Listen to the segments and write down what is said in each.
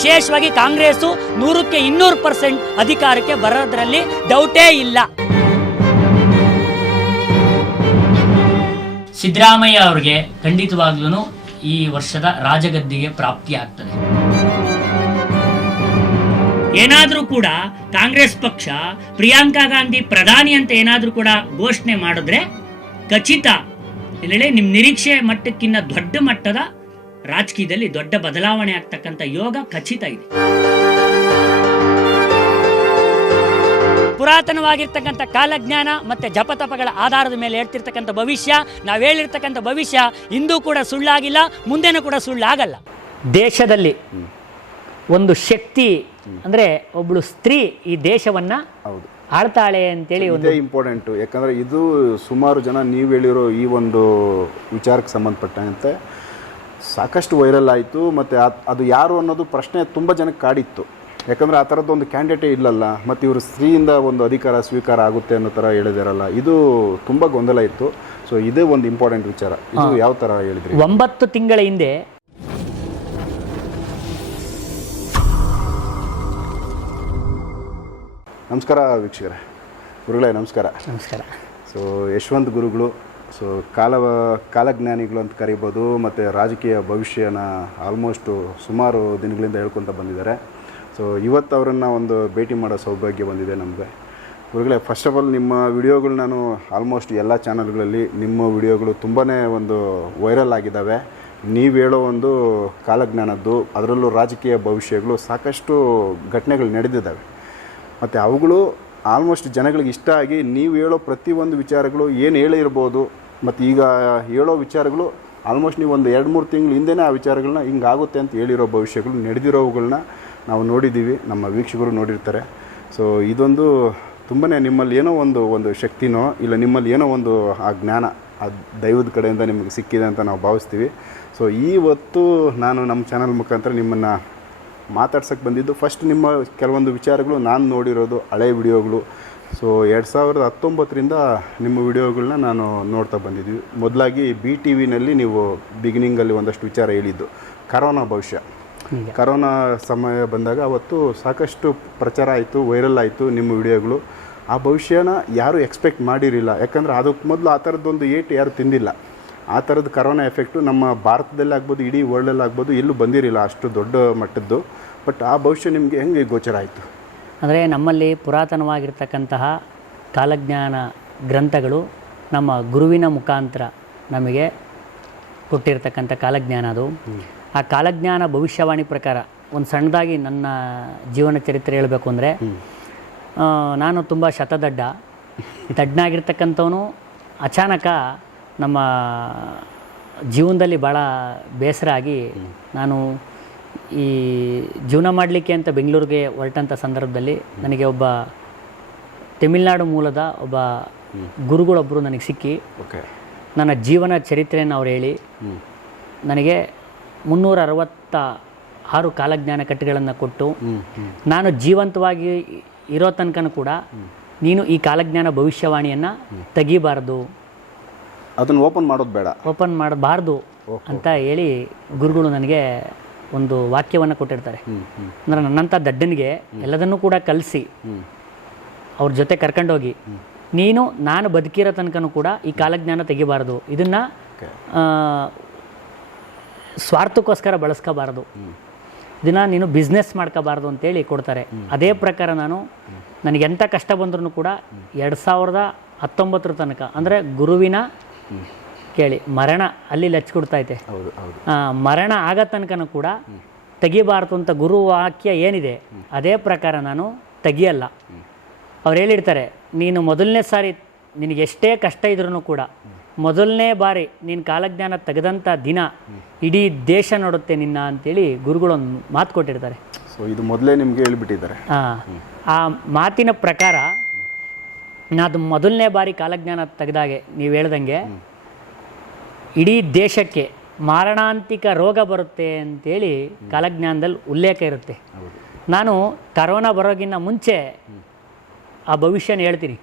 ವಿಶೇಷವಾಗಿ ಕಾಂಗ್ರೆಸ್ಸು 100ಕ್ಕೆ 200% ಅಧಿಕಾರಕ್ಕೆ ಬರೋದ್ರಲ್ಲಿ ಡೌಟೇ ಇಲ್ಲ. ಸಿದ್ದರಾಮಯ್ಯ ಅವರಿಗೆ ಖಂಡಿತವಾಗ್ಲೂ ಈ ವರ್ಷದ ರಾಜಗದ್ದಿಗೆ ಪ್ರಾಪ್ತಿ ಆಗ್ತದೆ. ಏನಾದರೂ ಕೂಡ ಕಾಂಗ್ರೆಸ್ ಪಕ್ಷ ಪ್ರಿಯಾಂಕಾ ಗಾಂಧಿ ಪ್ರಧಾನಿ ಅಂತ ಏನಾದರೂ ಕೂಡ ಘೋಷಣೆ ಮಾಡಿದ್ರೆ ಖಚಿತ ಎಲ್ಲೆಡೆ ನಿಮ್ಮ ನಿರೀಕ್ಷೆ ಮಟ್ಟಕ್ಕಿಂತ ದೊಡ್ಡ ಮಟ್ಟದ ರಾಜಕೀಯದಲ್ಲಿ ದೊಡ್ಡ ಬದಲಾವಣೆ ಆಗ್ತಕ್ಕಂಥ ಯೋಗ ಖಚಿತ ಇದೆ. ಪುರಾತನವಾಗಿರ್ತಕ್ಕಂಥ ಕಾಲಜ್ಞಾನ ಮತ್ತು ಜಪತಪಗಳ ಆಧಾರದ ಮೇಲೆ ಹೇಳ್ತಿರ್ತಕ್ಕಂಥ ಭವಿಷ್ಯ, ನಾವು ಹೇಳಿರ್ತಕ್ಕಂಥ ಭವಿಷ್ಯ ಇಂದೂ ಕೂಡ ಸುಳ್ಳಾಗಿಲ್ಲ, ಮುಂದೆನೂ ಕೂಡ ಸುಳ್ಳಾಗಲ್ಲ. ದೇಶದಲ್ಲಿ ಒಂದು ಶಕ್ತಿ ಅಂದರೆ ಒಬ್ಬಳು ಸ್ತ್ರೀ ಈ ದೇಶವನ್ನು ಆಳ್ತಾಳೆ ಅಂತೇಳಿ ಒಂದು ಇಂಪಾರ್ಟೆಂಟು. ಯಾಕಂದರೆ ಇದು ಸುಮಾರು ಜನ ನೀವು ಹೇಳಿರೋ ಈ ಒಂದು ವಿಚಾರಕ್ಕೆ ಸಂಬಂಧಪಟ್ಟಂತೆ ಸಾಕಷ್ಟು ವೈರಲ್ ಆಯಿತು. ಮತ್ತು ಅದು ಯಾರು ಅನ್ನೋದು ಪ್ರಶ್ನೆ ತುಂಬ ಜನಕ್ಕೆ ಕಾಡಿತ್ತು. ಯಾಕಂದರೆ ಆ ಥರದ್ದೊಂದು ಕ್ಯಾಂಡಿಡೇಟೇ ಇಲ್ಲಲ್ಲ, ಮತ್ತು ಇವರು ಸ್ತ್ರೀಯಿಂದ ಒಂದು ಅಧಿಕಾರ ಸ್ವೀಕಾರ ಆಗುತ್ತೆ ಅನ್ನೋ ಥರ ಹೇಳಿದಾರಲ್ಲ, ಇದು ತುಂಬ ಗೊಂದಲ ಇತ್ತು. ಸೊ ಇದೇ ಒಂದು ಇಂಪಾರ್ಟೆಂಟ್ ವಿಚಾರ. ಇದು ಯಾವ ಥರ ಹೇಳಿದ್ರಿ? 9 ತಿಂಗಳ ಹಿಂದೆ ನಮಸ್ಕಾರ ವೀಕ್ಷಕರೇ, ಗುರುಗಳೇ ನಮಸ್ಕಾರ. ನಮಸ್ಕಾರ. ಸೊ ಯಶವಂತ್ ಗುರುಗಳು, ಸೊ ಕಾಲಜ್ಞಾನಿಗಳು ಅಂತ ಕರಿಬೋದು, ಮತ್ತು ರಾಜಕೀಯ ಭವಿಷ್ಯನ ಆಲ್ಮೋಸ್ಟು ಸುಮಾರು ದಿನಗಳಿಂದ ಹೇಳ್ಕೊತ ಬಂದಿದ್ದಾರೆ. ಸೊ ಇವತ್ತು ಅವರನ್ನು ಒಂದು ಭೇಟಿ ಮಾಡೋ ಸೌಭಾಗ್ಯ ಬಂದಿದೆ ನಮಗೆ. ಗುರುಗಳೇ, ಫಸ್ಟ್ ಆಫ್ ಆಲ್ ನಿಮ್ಮ ವಿಡಿಯೋಗಳು ನಾನು ಆಲ್ಮೋಸ್ಟ್ ಎಲ್ಲ ಚಾನಲ್ಗಳಲ್ಲಿ ನಿಮ್ಮ ವಿಡಿಯೋಗಳು ತುಂಬಾ ಒಂದು ವೈರಲ್ ಆಗಿದ್ದಾವೆ. ನೀವು ಹೇಳೋ ಒಂದು ಕಾಲಜ್ಞಾನದ್ದು, ಅದರಲ್ಲೂ ರಾಜಕೀಯ ಭವಿಷ್ಯಗಳು ಸಾಕಷ್ಟು ಘಟನೆಗಳು ನಡೆದಿದ್ದಾವೆ. ಮತ್ತು ಅವುಗಳು ಆಲ್ಮೋಸ್ಟ್ ಜನಗಳಿಗೆ ಇಷ್ಟ ಆಗಿ ನೀವು ಹೇಳೋ ಪ್ರತಿಯೊಂದು ವಿಚಾರಗಳು ಏನು ಹೇಳಿರ್ಬೋದು, ಮತ್ತು ಈಗ ಹೇಳೋ ವಿಚಾರಗಳು ಆಲ್ಮೋಸ್ಟ್ ನೀವು ಒಂದು 2-3 ತಿಂಗಳು ಹಿಂದೆನೇ ಆ ವಿಚಾರಗಳನ್ನ ಹಿಂಗಾಗುತ್ತೆ ಅಂತ ಹೇಳಿರೋ ಭವಿಷ್ಯಗಳು ನಡೆದಿರೋವುಗಳನ್ನ ನಾವು ನೋಡಿದ್ದೀವಿ, ನಮ್ಮ ವೀಕ್ಷಕರು ನೋಡಿರ್ತಾರೆ. ಸೊ ಇದೊಂದು ತುಂಬಾ ನಿಮ್ಮಲ್ಲಿ ಏನೋ ಒಂದು ಶಕ್ತಿನೋ ಇಲ್ಲ ನಿಮ್ಮಲ್ಲಿ ಏನೋ ಒಂದು ಆ ಜ್ಞಾನ ಆ ದೈವದ ಕಡೆಯಿಂದ ನಿಮಗೆ ಸಿಕ್ಕಿದೆ ಅಂತ ನಾವು ಭಾವಿಸ್ತೀವಿ. ಸೊ ಇವತ್ತು ನಾನು ನಮ್ಮ ಚಾನಲ್ ಮುಖಾಂತರ ನಿಮ್ಮನ್ನು ಮಾತಾಡ್ಸೋಕ್ಕೆ ಬಂದಿದ್ದು. ಫಸ್ಟ್ ನಿಮ್ಮ ಕೆಲವೊಂದು ವಿಚಾರಗಳು ನಾನು ನೋಡಿರೋದು ಹಳೆ ವಿಡಿಯೋಗಳು. ಸೊ 2019ರಿಂದ ನಿಮ್ಮ ವಿಡಿಯೋಗಳನ್ನ ನಾನು ನೋಡ್ತಾ ಬಂದಿದ್ವಿ. ಮೊದಲಾಗಿ BTVನಲ್ಲಿ ನೀವು ಬಿಗಿನಿಂಗಲ್ಲಿ ಒಂದಷ್ಟು ವಿಚಾರ ಹೇಳಿದ್ದು ಕರೋನಾ ಭವಿಷ್ಯ. ಕರೋನಾ ಸಮಯ ಬಂದಾಗ ಅವತ್ತು ಸಾಕಷ್ಟು ಪ್ರಚಾರ ಆಯಿತು, ವೈರಲ್ ಆಯಿತು ನಿಮ್ಮ ವಿಡಿಯೋಗಳು. ಆ ಭವಿಷ್ಯನ ಯಾರೂ ಎಕ್ಸ್ಪೆಕ್ಟ್ ಮಾಡಿರಲಿಲ್ಲ. ಯಾಕಂದರೆ ಅದಕ್ಕೆ ಮೊದಲು ಆ ಥರದ್ದೊಂದು ಏಟು ಯಾರು ತಿಂದಿಲ್ಲ. ಆ ಥರದ ಕರೋನಾ ಎಫೆಕ್ಟು ನಮ್ಮ ಭಾರತದಲ್ಲಿ ಆಗ್ಬೋದು, ಇಡೀ ವರ್ಲ್ಡಲ್ಲಿ ಆಗ್ಬೋದು, ಎಲ್ಲೂ ಬಂದಿರಲಿಲ್ಲ ಅಷ್ಟು ದೊಡ್ಡ ಮಟ್ಟದ್ದು. ಬಟ್ ಆ ಭವಿಷ್ಯ ನಿಮಗೆ ಹೆಂಗೆ ಗೋಚರ ಆಯಿತು? ಅಂದರೆ ನಮ್ಮಲ್ಲಿ ಪುರಾತನವಾಗಿರ್ತಕ್ಕಂತಹ ಕಾಲಜ್ಞಾನ ಗ್ರಂಥಗಳು ನಮ್ಮ ಗುರುವಿನ ಮುಖಾಂತರ ನಮಗೆ ಕೊಟ್ಟಿರ್ತಕ್ಕಂಥ ಕಾಲಜ್ಞಾನ ಅದು. ಆ ಕಾಲಜ್ಞಾನ ಭವಿಷ್ಯವಾಣಿ ಪ್ರಕಾರ ಒಂದು ಸಣ್ಣದಾಗಿ ನನ್ನ ಜೀವನ ಚರಿತ್ರೆ ಹೇಳಬೇಕು ಅಂದರೆ, ನಾನು ತುಂಬ ದಡ್ಡನಾಗಿರ್ತಕ್ಕಂಥವನು. ಅಚಾನಕ ನಮ್ಮ ಜೀವನದಲ್ಲಿ ಭಾಳ ಬೇಸರ ಆಗಿ ನಾನು ಈ ಜೀವನ ಮಾಡಲಿಕ್ಕೆ ಅಂತ ಬೆಂಗಳೂರಿಗೆ ಹೊರಟಂಥ ಸಂದರ್ಭದಲ್ಲಿ ನನಗೆ ಒಬ್ಬ ತಮಿಳ್ನಾಡು ಮೂಲದ ಒಬ್ಬ ಗುರುಗಳೊಬ್ಬರು ನನಗೆ ಸಿಕ್ಕಿ ನನ್ನ ಜೀವನ ಚರಿತ್ರೆಯನ್ನು ಅವ್ರು ಹೇಳಿ ನನಗೆ 366 ಕಾಲಜ್ಞಾನ ಕಟ್ಟುಗಳನ್ನು ಕೊಟ್ಟು, ನಾನು ಜೀವಂತವಾಗಿ ಇರೋ ತನಕನೂ ಕೂಡ ನೀನು ಈ ಕಾಲಜ್ಞಾನ ಭವಿಷ್ಯವಾಣಿಯನ್ನು ತೆಗಿಬಾರ್ದು, ಅದನ್ನು ಓಪನ್ ಮಾಡಬಾರ್ದು ಅಂತ ಹೇಳಿ ಗುರುಗಳು ನನಗೆ ಒಂದು ವಾಕ್ಯವನ್ನು ಕೊಟ್ಟಿರ್ತಾರೆ. ಅಂದರೆ ನನ್ನಂಥ ದಡ್ಡನಿಗೆ ಎಲ್ಲದನ್ನೂ ಕೂಡ ಕಲಿಸಿ ಅವ್ರ ಜೊತೆ ಕರ್ಕೊಂಡೋಗಿ, ನಾನು ಬದುಕಿರೋ ತನಕನೂ ಕೂಡ ಈ ಕಾಲಜ್ಞಾನ ತೆಗಿಬಾರ್ದು, ಇದನ್ನು ಸ್ವಾರ್ಥಕ್ಕೋಸ್ಕರ ಬಳಸ್ಕೋಬಾರ್ದು, ಇದನ್ನು ನೀನು ಬಿಸ್ನೆಸ್ ಮಾಡ್ಕೋಬಾರ್ದು ಅಂತೇಳಿ ಕೊಡ್ತಾರೆ. ಅದೇ ಪ್ರಕಾರ ನನಗೆ ಎಂಥ ಕಷ್ಟ ಬಂದ್ರೂ ಕೂಡ 2019 ತನಕ, ಅಂದರೆ ಗುರುವಿನ ಕೇಳಿ ಮರಣ ಅಲ್ಲಿ ಲಚ್ಕೊಡ್ತೈತೆ, ಮರಣ ಆಗೋ ತನಕನೂ ಕೂಡ ತೆಗಿಬಾರ್ದು ಅಂತ ಗುರು ವಾಕ್ಯ ಏನಿದೆ ಅದೇ ಪ್ರಕಾರ ನಾನು ತೆಗಿಯಲ್ಲ. ಅವ್ರು ಹೇಳಿರ್ತಾರೆ, ನೀನು ಮೊದಲನೇ ಸಾರಿ ನಿನಗೆ ಎಷ್ಟೇ ಕಷ್ಟ ಇದ್ರೂ ಕೂಡ ಮೊದಲನೇ ಬಾರಿ ನೀನು ಕಾಲಜ್ಞಾನ ತೆಗೆದಂಥ ದಿನ ಇಡೀ ದೇಶ ನೋಡುತ್ತೆ ನಿನ್ನ ಅಂತೇಳಿ ಗುರುಗಳೊಂದು ಮಾತು ಕೊಟ್ಟಿರ್ತಾರೆ. ಸೊ ಇದು ಮೊದಲೇ ನಿಮಗೆ ಹೇಳಿಬಿಟ್ಟಿದ್ದಾರೆ. ಆ ಮಾತಿನ ಪ್ರಕಾರ ನಾನು ಮೊದಲನೇ ಬಾರಿ ಕಾಲಜ್ಞಾನ ತೆಗೆದಾಗೆ ನೀವು ಹೇಳ್ದಂಗೆ ಇಡೀ ದೇಶಕ್ಕೆ ಮಾರಣಾಂತಿಕ ರೋಗ ಬರುತ್ತೆ ಅಂತೇಳಿ ಕಾಲಜ್ಞಾನದಲ್ಲಿ ಉಲ್ಲೇಖ ಇರುತ್ತೆ. ನಾನು ಕರೋನಾ ಬರೋಗಿನ್ನ ಮುಂಚೆ ಆ ಭವಿಷ್ಯನ ಹೇಳ್ತೀನಿ.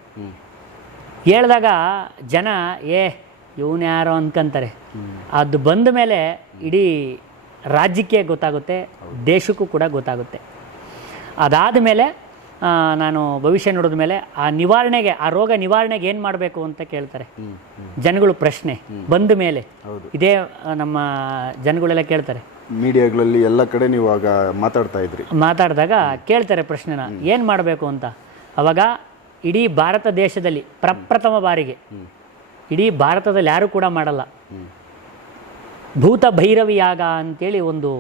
ಹೇಳಿದಾಗ ಜನ ಇವನು ಯಾರೋ ಅನ್ಕೊಂತಾರೆ. ಅದು ಬಂದ ಮೇಲೆ ಇಡೀ ರಾಜ್ಯಕ್ಕೆ ಗೊತ್ತಾಗುತ್ತೆ, ದೇಶಕ್ಕೂ ಕೂಡ ಗೊತ್ತಾಗುತ್ತೆ. ಅದಾದ ಮೇಲೆ ನಾನು ಭವಿಷ್ಯ ನೋಡಿದ ಮೇಲೆ ಆ ರೋಗ ನಿವಾರಣೆಗೆ ಏನು ಮಾಡಬೇಕು ಅಂತ ಕೇಳ್ತಾರೆ ಜನಗಳು. ಪ್ರಶ್ನೆ ಬಂದ ಮೇಲೆ ಇದೇ ನಮ್ಮ ಜನಗಳೆಲ್ಲ ಕೇಳ್ತಾರೆ. ಮೀಡಿಯಾಗಳಲ್ಲಿ ಎಲ್ಲ ಕಡೆ ನೀವು ಆಗ ಮಾತಾಡಿದಾಗ ಕೇಳ್ತಾರೆ ಪ್ರಶ್ನೆನ ಏನು ಮಾಡಬೇಕು ಅಂತ. ಅವಾಗ ಇಡೀ ಭಾರತ ದೇಶದಲ್ಲಿ ಪ್ರಪ್ರಥಮ ಬಾರಿಗೆ, ಇಡೀ ಭಾರತದಲ್ಲಿ ಯಾರೂ ಕೂಡ ಮಾಡಲ್ಲ, ಭೂತ ಭೈರವಿ ಯಾಗ ಅಂತೇಳಿ ಒಂದು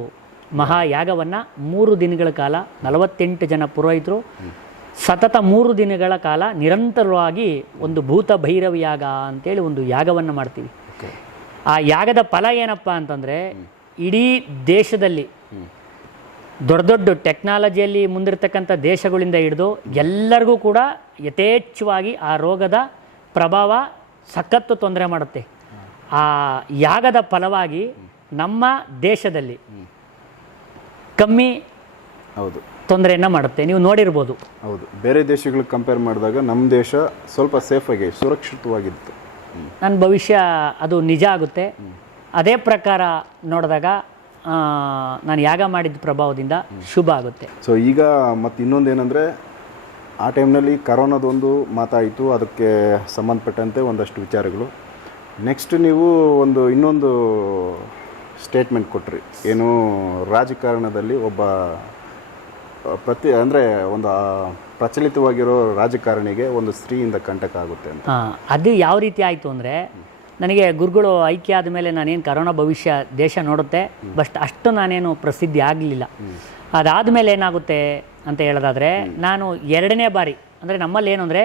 ಮಹಾಯಾಗವನ್ನು 3 ದಿನಗಳ ಕಾಲ 48 ಜನ ಪುರೋಹಿತರು ಸತತ 3 ದಿನಗಳ ಕಾಲ ನಿರಂತರವಾಗಿ ಒಂದು ಭೂತ ಭೈರವಿ ಯಾಗ ಅಂತೇಳಿ ಒಂದು ಯಾಗವನ್ನು ಮಾಡ್ತೀವಿ. ಆ ಯಾಗದ ಫಲ ಏನಪ್ಪ ಅಂತಂದರೆ, ಇಡೀ ದೇಶದಲ್ಲಿ ದೊಡ್ಡ ದೊಡ್ಡ ಟೆಕ್ನಾಲಜಿಯಲ್ಲಿ ಮುಂದಿರ್ತಕ್ಕಂಥ ದೇಶಗಳಿಂದ ಹಿಡಿದು ಎಲ್ಲರಿಗೂ ಕೂಡ ಯಥೇಚ್ಛವಾಗಿ ಆ ರೋಗದ ಪ್ರಭಾವ ಸಖತ್ತು ತೊಂದರೆ ಮಾಡುತ್ತೆ. ಆ ಯಾಗದ ಫಲವಾಗಿ ನಮ್ಮ ದೇಶದಲ್ಲಿ ಕಮ್ಮಿ ತೊಂದರೆಯನ್ನು ಮಾಡುತ್ತೆ. ನೀವು ನೋಡಿರ್ಬೋದು. ಹೌದು, ಬೇರೆ ದೇಶಗಳಿಗೆ ಕಂಪೇರ್ ಮಾಡಿದಾಗ ನಮ್ಮ ದೇಶ ಸ್ವಲ್ಪ ಸೇಫಾಗಿ ಸುರಕ್ಷಿತವಾಗಿತ್ತು. ನನ್ನ ಭವಿಷ್ಯ ಅದು ನಿಜ ಆಗುತ್ತೆ. ಅದೇ ಪ್ರಕಾರ ನೋಡಿದಾಗ ನಾನು ಯಾಗ ಮಾಡಿದ ಪ್ರಭಾವದಿಂದ ಶುಭ ಆಗುತ್ತೆ. ಸೊ ಈಗ ಮತ್ತು ಇನ್ನೊಂದೇನೆಂದರೆ, ಆ ಟೈಮ್ನಲ್ಲಿ ಕರೋನಾದೊಂದು ಮಾತಾಯಿತು, ಅದಕ್ಕೆ ಸಂಬಂಧಪಟ್ಟಂತೆ ಒಂದಷ್ಟು ವಿಚಾರಗಳು. ನೆಕ್ಸ್ಟ್ ನೀವು ಇನ್ನೊಂದು ಸ್ಟೇಟ್ಮೆಂಟ್ ಕೊಟ್ರಿ, ಏನು ರಾಜಕಾರಣದಲ್ಲಿ ಒಬ್ಬ ಒಂದು ಪ್ರಚಲಿತವಾಗಿರೋ ರಾಜಕಾರಣಿಗೆ ಒಂದು ಸ್ತ್ರೀಯಿಂದ ಕಂಟಕ ಆಗುತ್ತೆ ಅಂತ. ಅದು ಯಾವ ರೀತಿ ಆಯಿತು ಅಂದರೆ, ನನಗೆ ಗುರುಗಳು ಐಕ್ಯ ಆದಮೇಲೆ ನಾನೇನು ಕರೋನಾ ಭವಿಷ್ಯ ದೇಶ ನೋಡುತ್ತೆ, ಅಷ್ಟು ನಾನೇನು ಪ್ರಸಿದ್ಧಿ ಆಗಲಿಲ್ಲ. ಅದಾದಮೇಲೆ ಏನಾಗುತ್ತೆ ಅಂತ ಹೇಳೋದಾದರೆ, ನಾನು 2ನೇ ಬಾರಿ ಅಂದರೆ ನಮ್ಮಲ್ಲಿ ಏನು ಅಂದರೆ